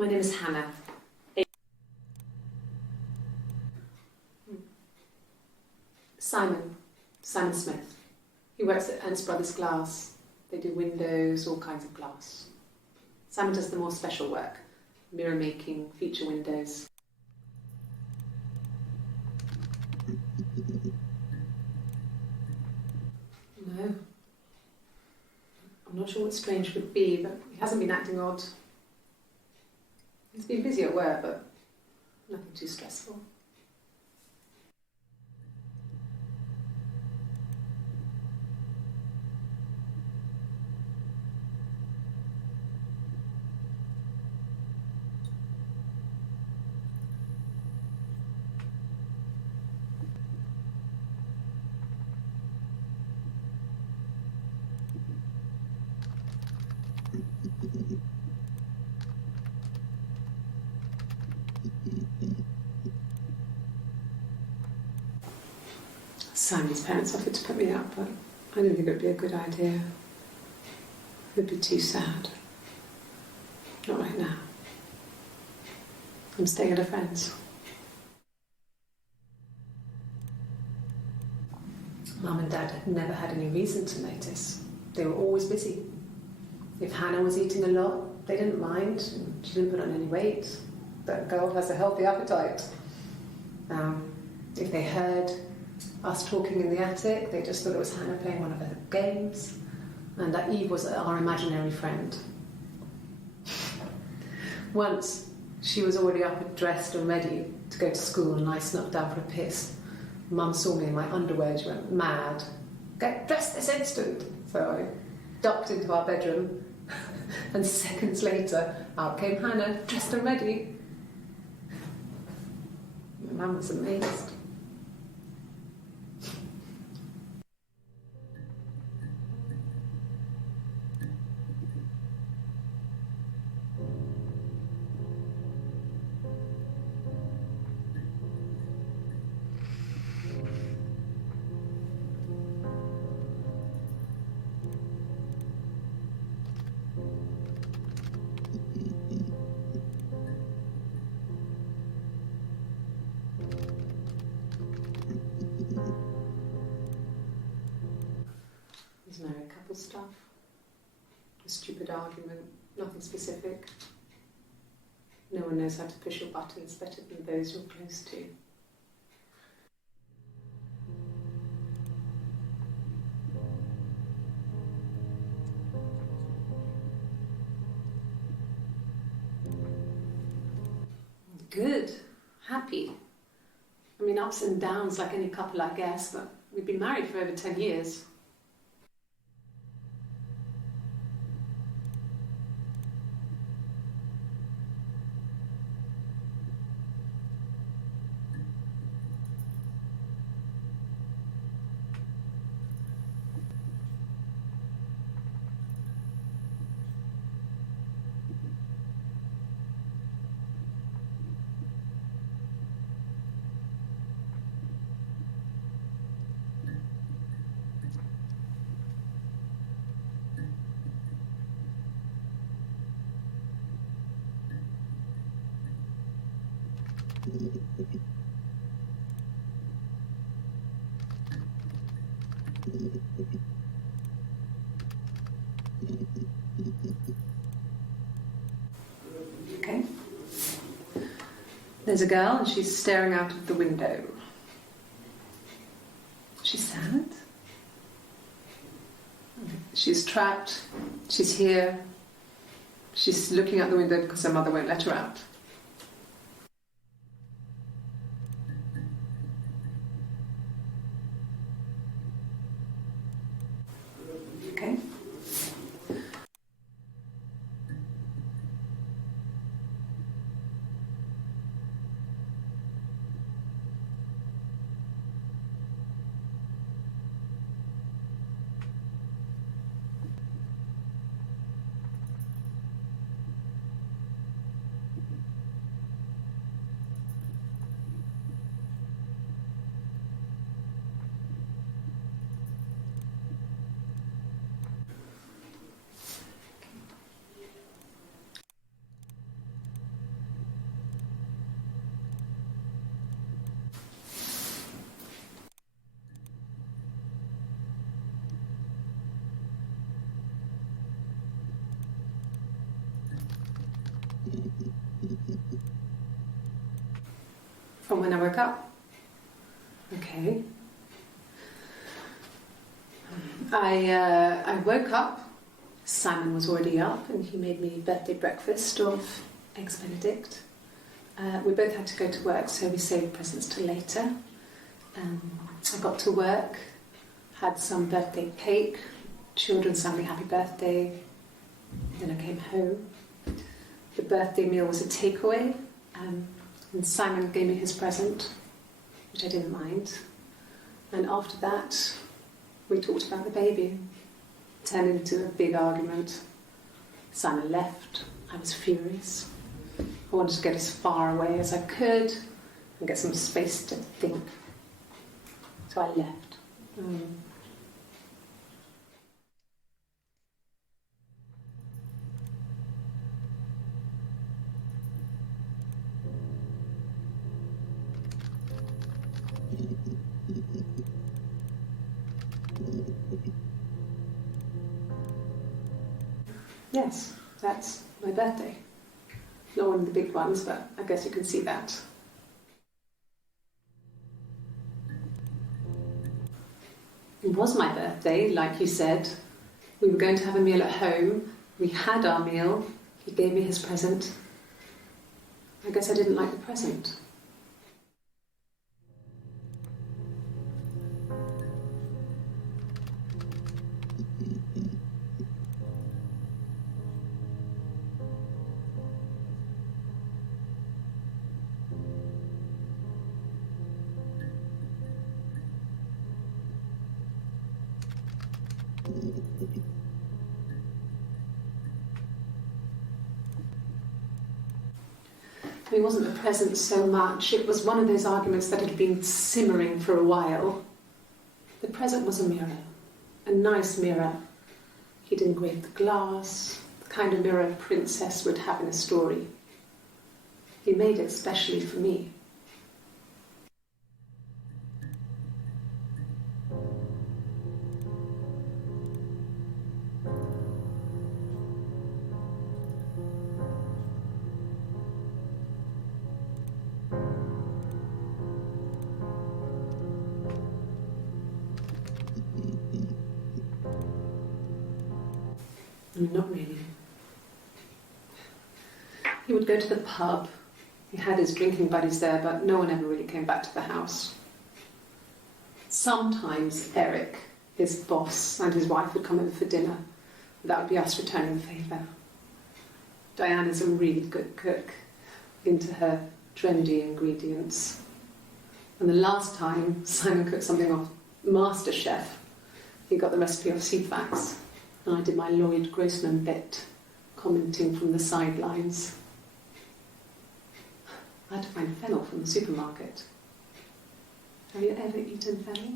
My name is Hannah. Simon Smith. He works at Ernst Brothers Glass. They do windows, all kinds of glass. Simon does the more special work, mirror making, feature windows. No. I'm not sure what strange would be, but he hasn't been acting odd. He's been busy at work, but nothing too stressful. Simon's parents offered to put me up, but I didn't think it would be a good idea. It would be too sad. Not right now. I'm staying at a friend's. Mum and Dad had never had any reason to notice. They were always busy. If Hannah was eating a lot, they didn't mind. She didn't put on any weight. That girl has a healthy appetite. If they heard us talking in the attic, they just thought it was Hannah playing one of her games, and that Eve was our imaginary friend. Once, she was already up and dressed and ready to go to school, and I snuck down for a piss. Mum saw me in my underwear, she went mad. Get dressed this instant! So I ducked into our bedroom, and seconds later, out came Hannah, dressed and ready. My mum was amazed. Married couple stuff, a stupid argument, nothing specific. No one knows how to push your buttons better than those you're close to. Good, happy. I mean, ups and downs like any couple, I guess, but we've been married for over 10 years. Okay. There's a girl and she's staring out of the window. She's sad. She's trapped. She's here. She's looking out the window because her mother won't let her out. Okay. From when I woke up. Okay. I woke up, Simon was already up, and he made me birthday breakfast of Eggs Benedict. We both had to go to work, so we saved presents till later. I got to work, had some birthday cake, children sang me happy birthday, then I came home. The birthday meal was a takeaway, and Simon gave me his present, which I didn't mind. And after that, we talked about the baby. It turned into a big argument. Simon left. I was furious. I wanted to get as far away as I could and get some space to think. So I left. Yes, that's my birthday. Not one of the big ones, but I guess you can see that. It was my birthday, like you said. We were going to have a meal at home. We had our meal. He gave me his present. I guess I didn't like the present. It wasn't the present so much, it was one of those arguments that had been simmering for a while. The present was a mirror, a nice mirror. He'd engraved the glass, the kind of mirror a princess would have in a story. He made it specially for me. Not really. He would go to the pub. He had his drinking buddies there, but no one ever really came back to the house. Sometimes Eric, his boss, and his wife would come over for dinner. That would be us returning the favour. Diana's a really good cook, into her trendy ingredients. And the last time Simon cooked something off MasterChef, he got the recipe off CFAX. And I did my Lloyd Grossman bit, commenting from the sidelines. I had to find fennel from the supermarket. Have you ever eaten fennel?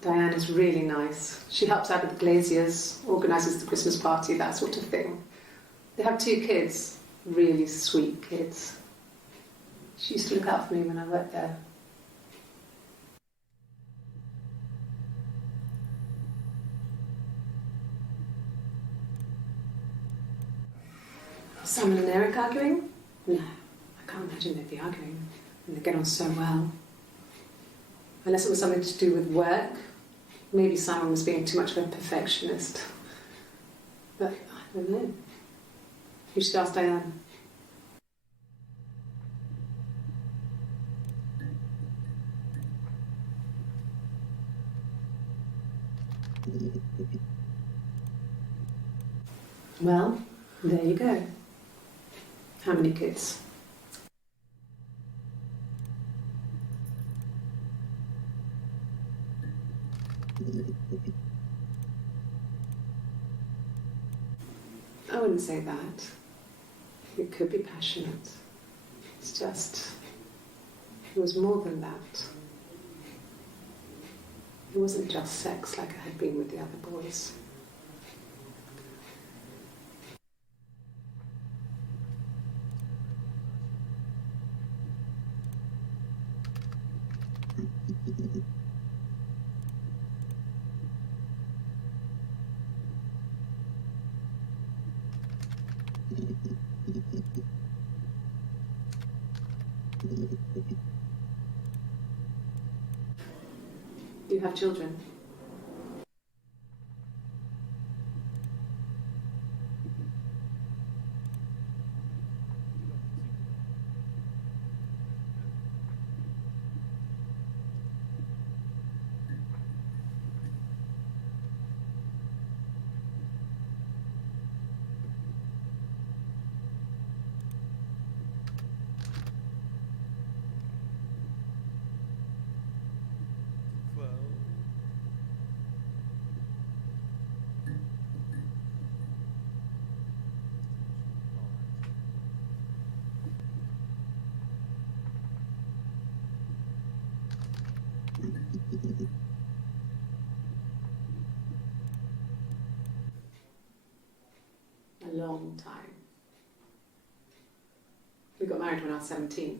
Diana's really nice. She helps out with the glaziers, organises the Christmas party, that sort of thing. They have 2 kids, really sweet kids. She used to look out for me when I worked there. Sam and Eric arguing? No, I can't imagine they'd be arguing. And they get on so well. Unless it was something to do with work. Maybe Simon was being too much of a perfectionist. But I don't know. You should ask Diane. Well, there you go. How many kids? I wouldn't say that. It could be passionate. It's just, it was more than that. It wasn't just sex like it had been with the other boys. Do you have children? A long time. We got married when I was 17.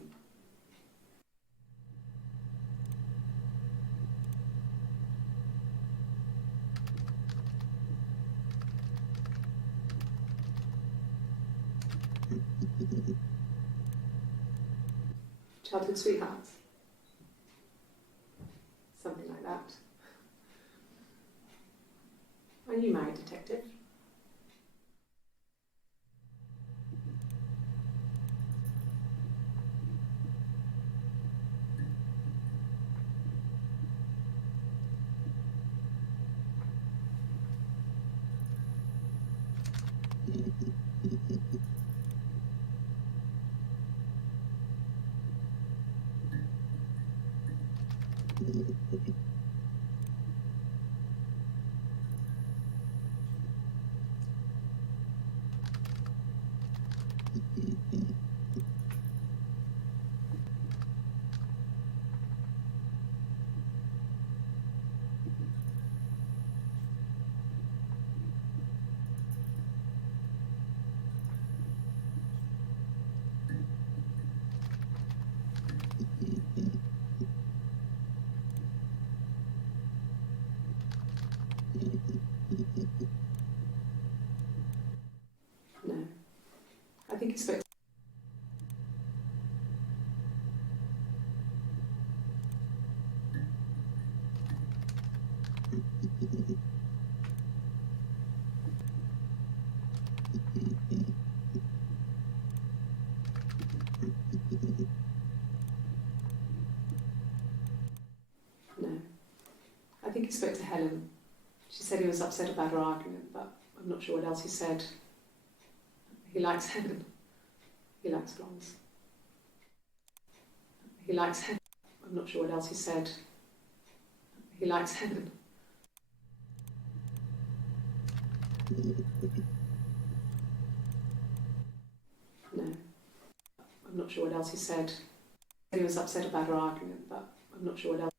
Childhood sweethearts. Something like that. Are you married, detective? No. I think he spoke. No. I think he spoke to Helen. She said he was upset about her argument, but I'm not sure what else he said. He likes Helen. He likes blondes. He likes Helen. I'm not sure what else he said. He likes Helen. No. I'm not sure what else he said. He was upset about her argument, but I'm not sure what else.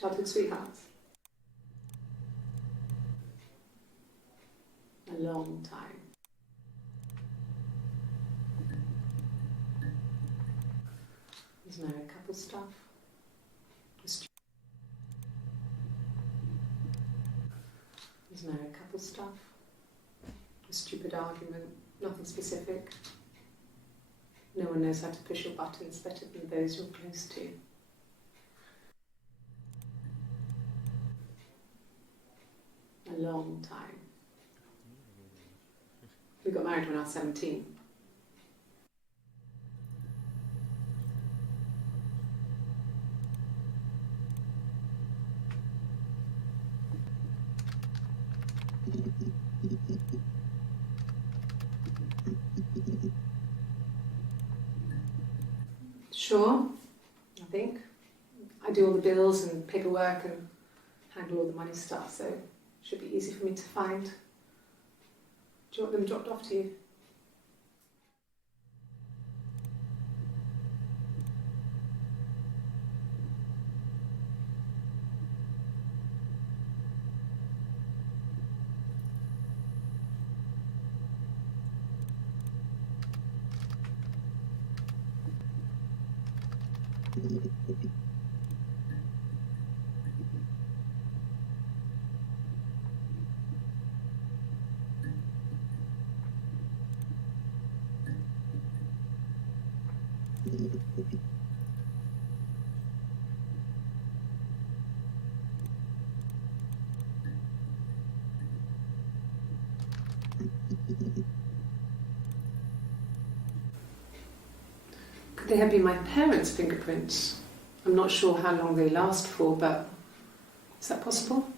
Childhood sweethearts. A long time. Is married couple stuff. Is married couple stuff. A stupid argument, nothing specific. No one knows how to push your buttons better than those you're close to. A long time. We got married when I was 17. Sure, I think. I do all the bills and paperwork and handle all the money stuff, so it should be easy for me to find. Do you want them dropped off to you? Could they have been my parents' fingerprints? I'm not sure how long they last for, but is that possible?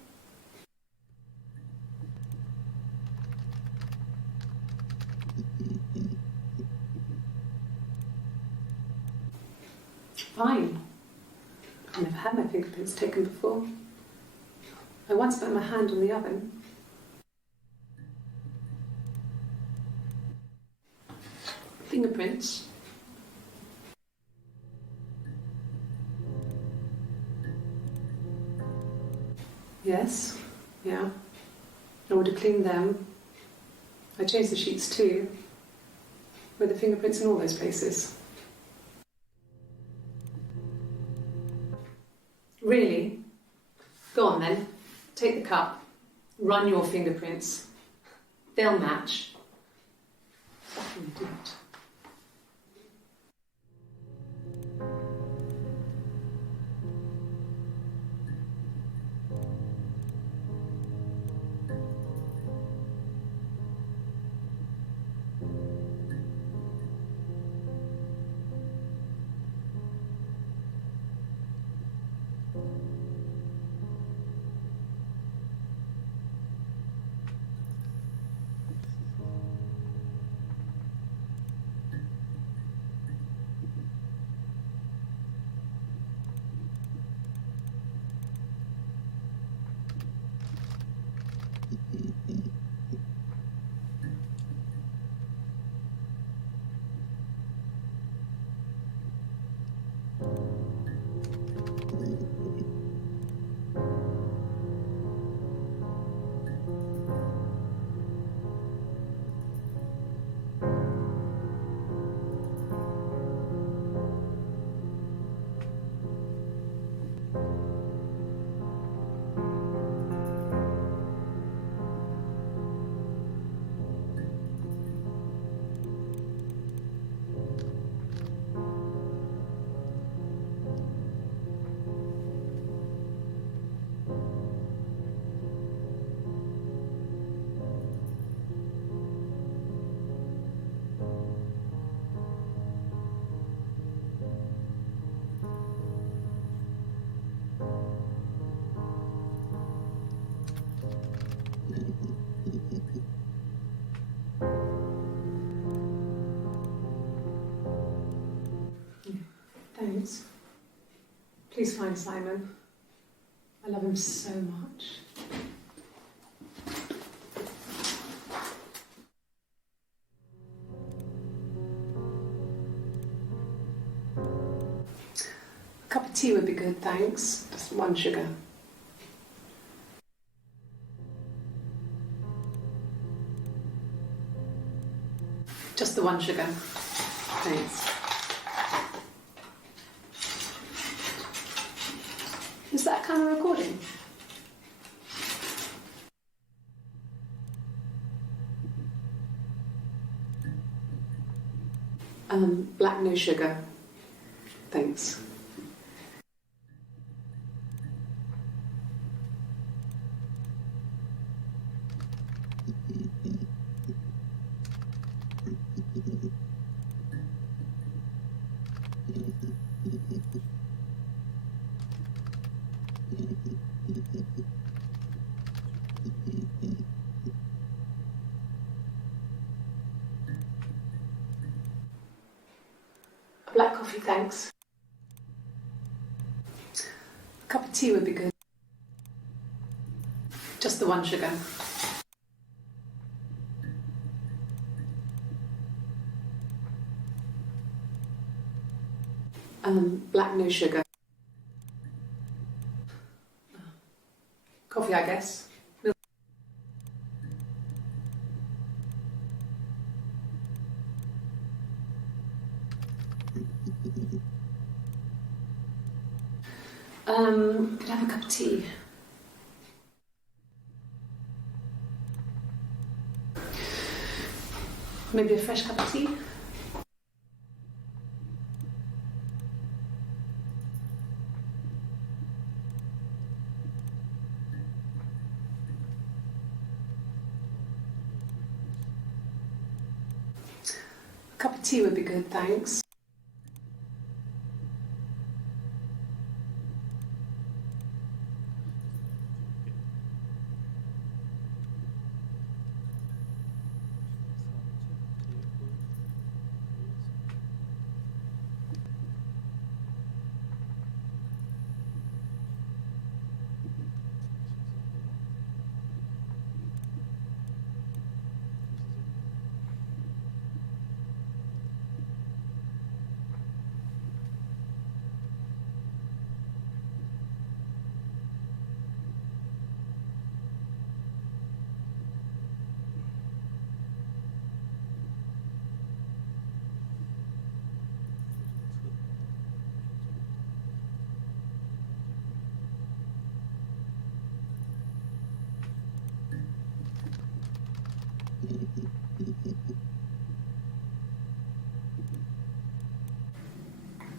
Fine. I've never had my fingerprints taken before. I once put my hand on the oven. Fingerprints. Yes, yeah. I would have cleaned them. I changed the sheets too. Were the fingerprints in all those places? Really? Go on then. Take the cup. Run your fingerprints. They'll match. Fucking do it. Thanks. Please find Simon. I love him so much. A cup of tea would be good, thanks. Just 1 sugar. Just the 1 sugar. Thanks. Is that camera recording? Black, no sugar. Thanks. Black coffee, thanks. A cup of tea would be good. Just the 1 sugar. Black, no sugar. Coffee, I guess. Milk. Could I have a cup of tea? Maybe a fresh cup of tea? A cup of tea would be good, thanks.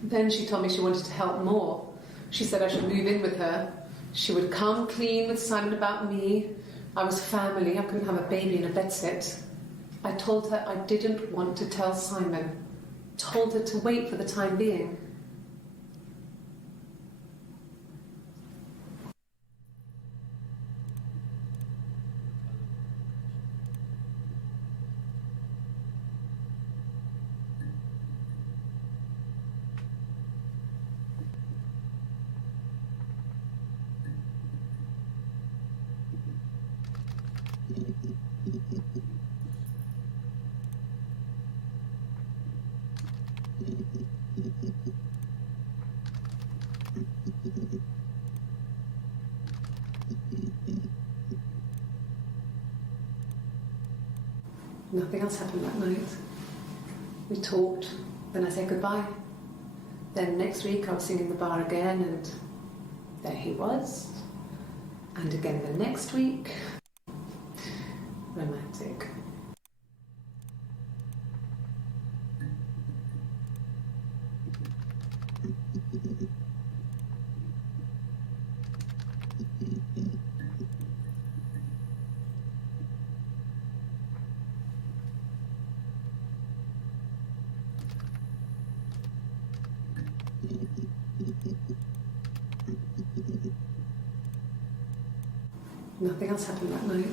Then she told me she wanted to help more. She said I should move in with her. She would come clean with Simon about me. I was family. I couldn't have a baby in a bedsit. I told her I didn't want to tell Simon. Told her to wait for the time being. Nothing else happened that night. We talked, then I said goodbye. Then next week I was singing the bar again, and there he was. And again the next week. Romantic. Nothing else happened that night.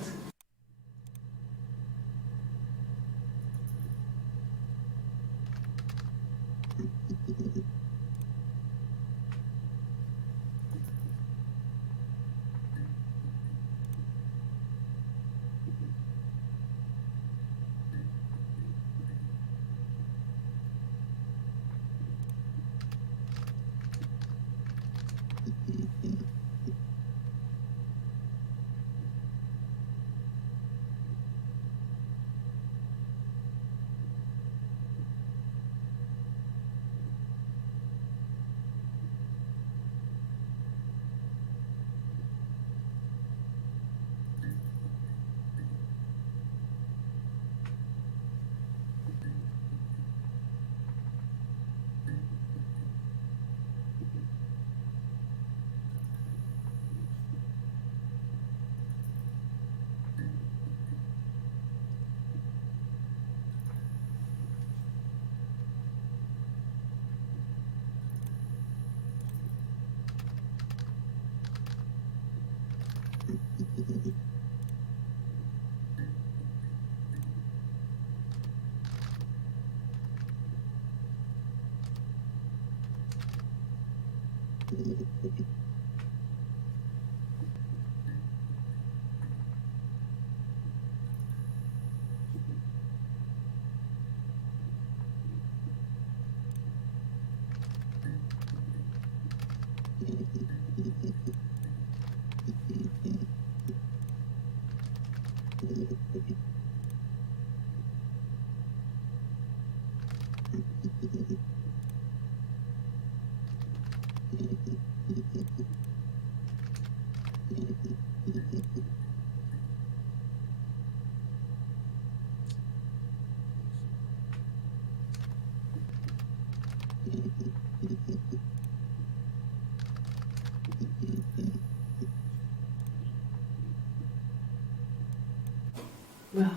Well,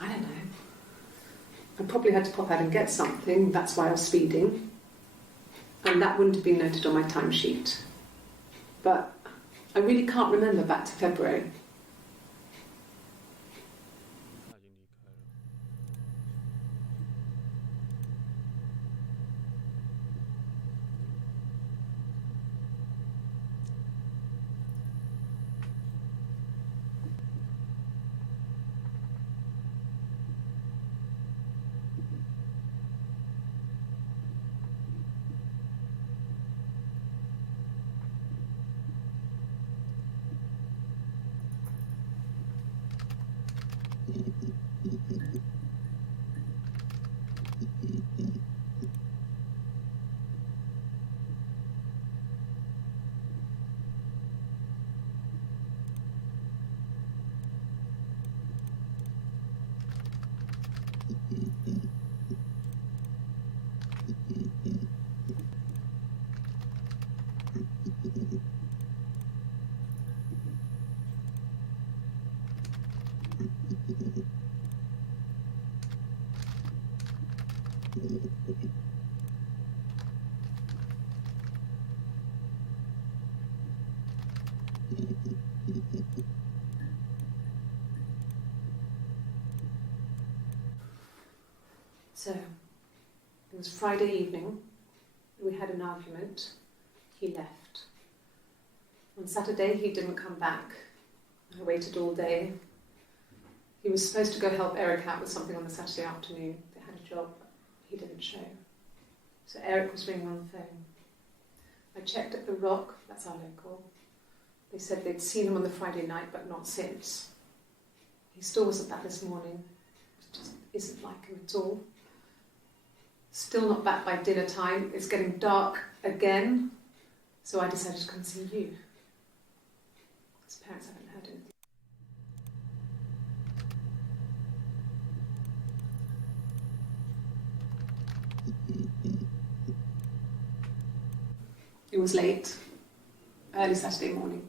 I don't know. I probably had to pop out and get something, that's why I was speeding. And that wouldn't have been noted on my timesheet. But I really can't remember back to February. So, it was Friday evening, we had an argument, he left. On Saturday he didn't come back, I waited all day. He was supposed to go help Eric out with something on the Saturday afternoon, they had a job, he didn't show. So Eric was ringing on the phone. I checked at the Rock, that's our local. They said they'd seen him on the Friday night but not since. He still wasn't back this morning, it just isn't like him at all. Still not back by dinner time. It's getting dark again. So I decided to come see you. His parents haven't heard anything. It was late. Early Saturday morning.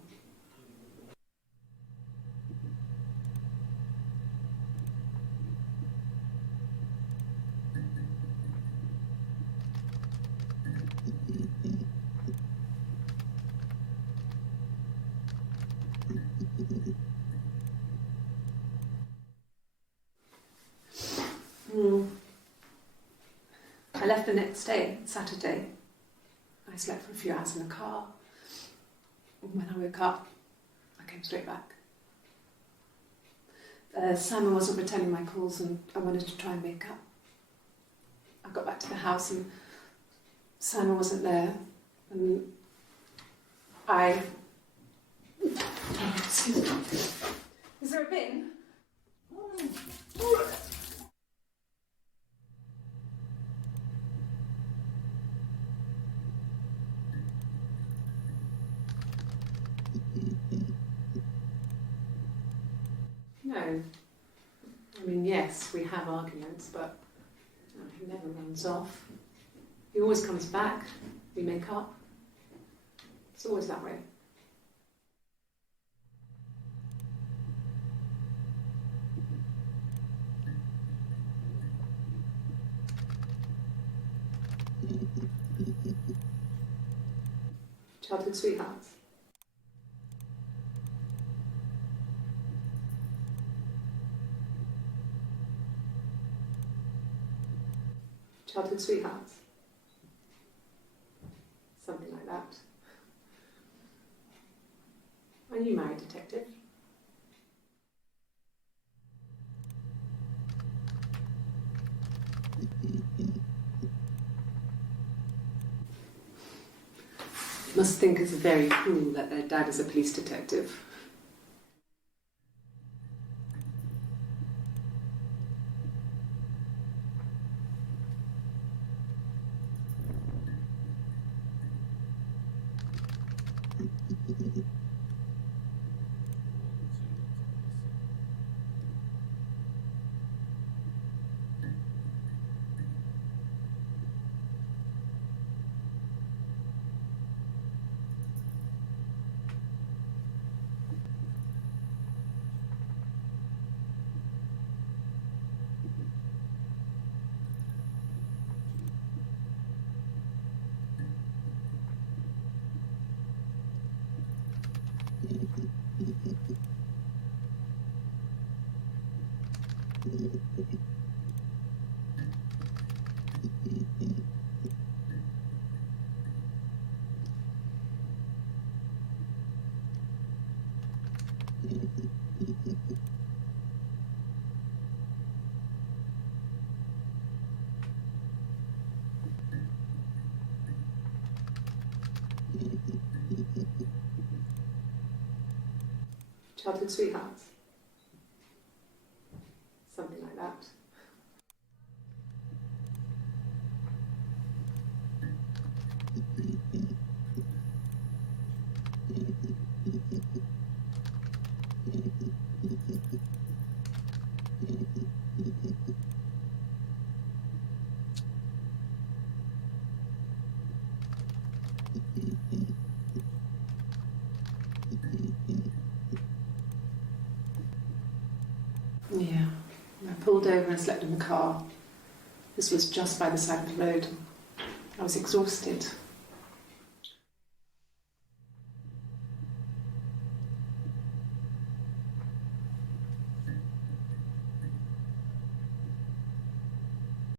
I left the next day, Saturday. I slept for a few hours in the car. When I woke up, I came straight back. Simon wasn't returning my calls and I wanted to try and make up. I got back to the house and Simon wasn't there. And I... Excuse me. Is there a bin? No. I mean, yes, we have arguments, but he never runs off. He always comes back. We make up. It's always that way. Childhood sweethearts. Childhood sweethearts. Something like that. Are you married, detective? Must think it's very cool that their dad is a police detective. Childhood sweethearts? Something like that. Yeah. I pulled over and slept in the car. This was just by the side of the road. I was exhausted.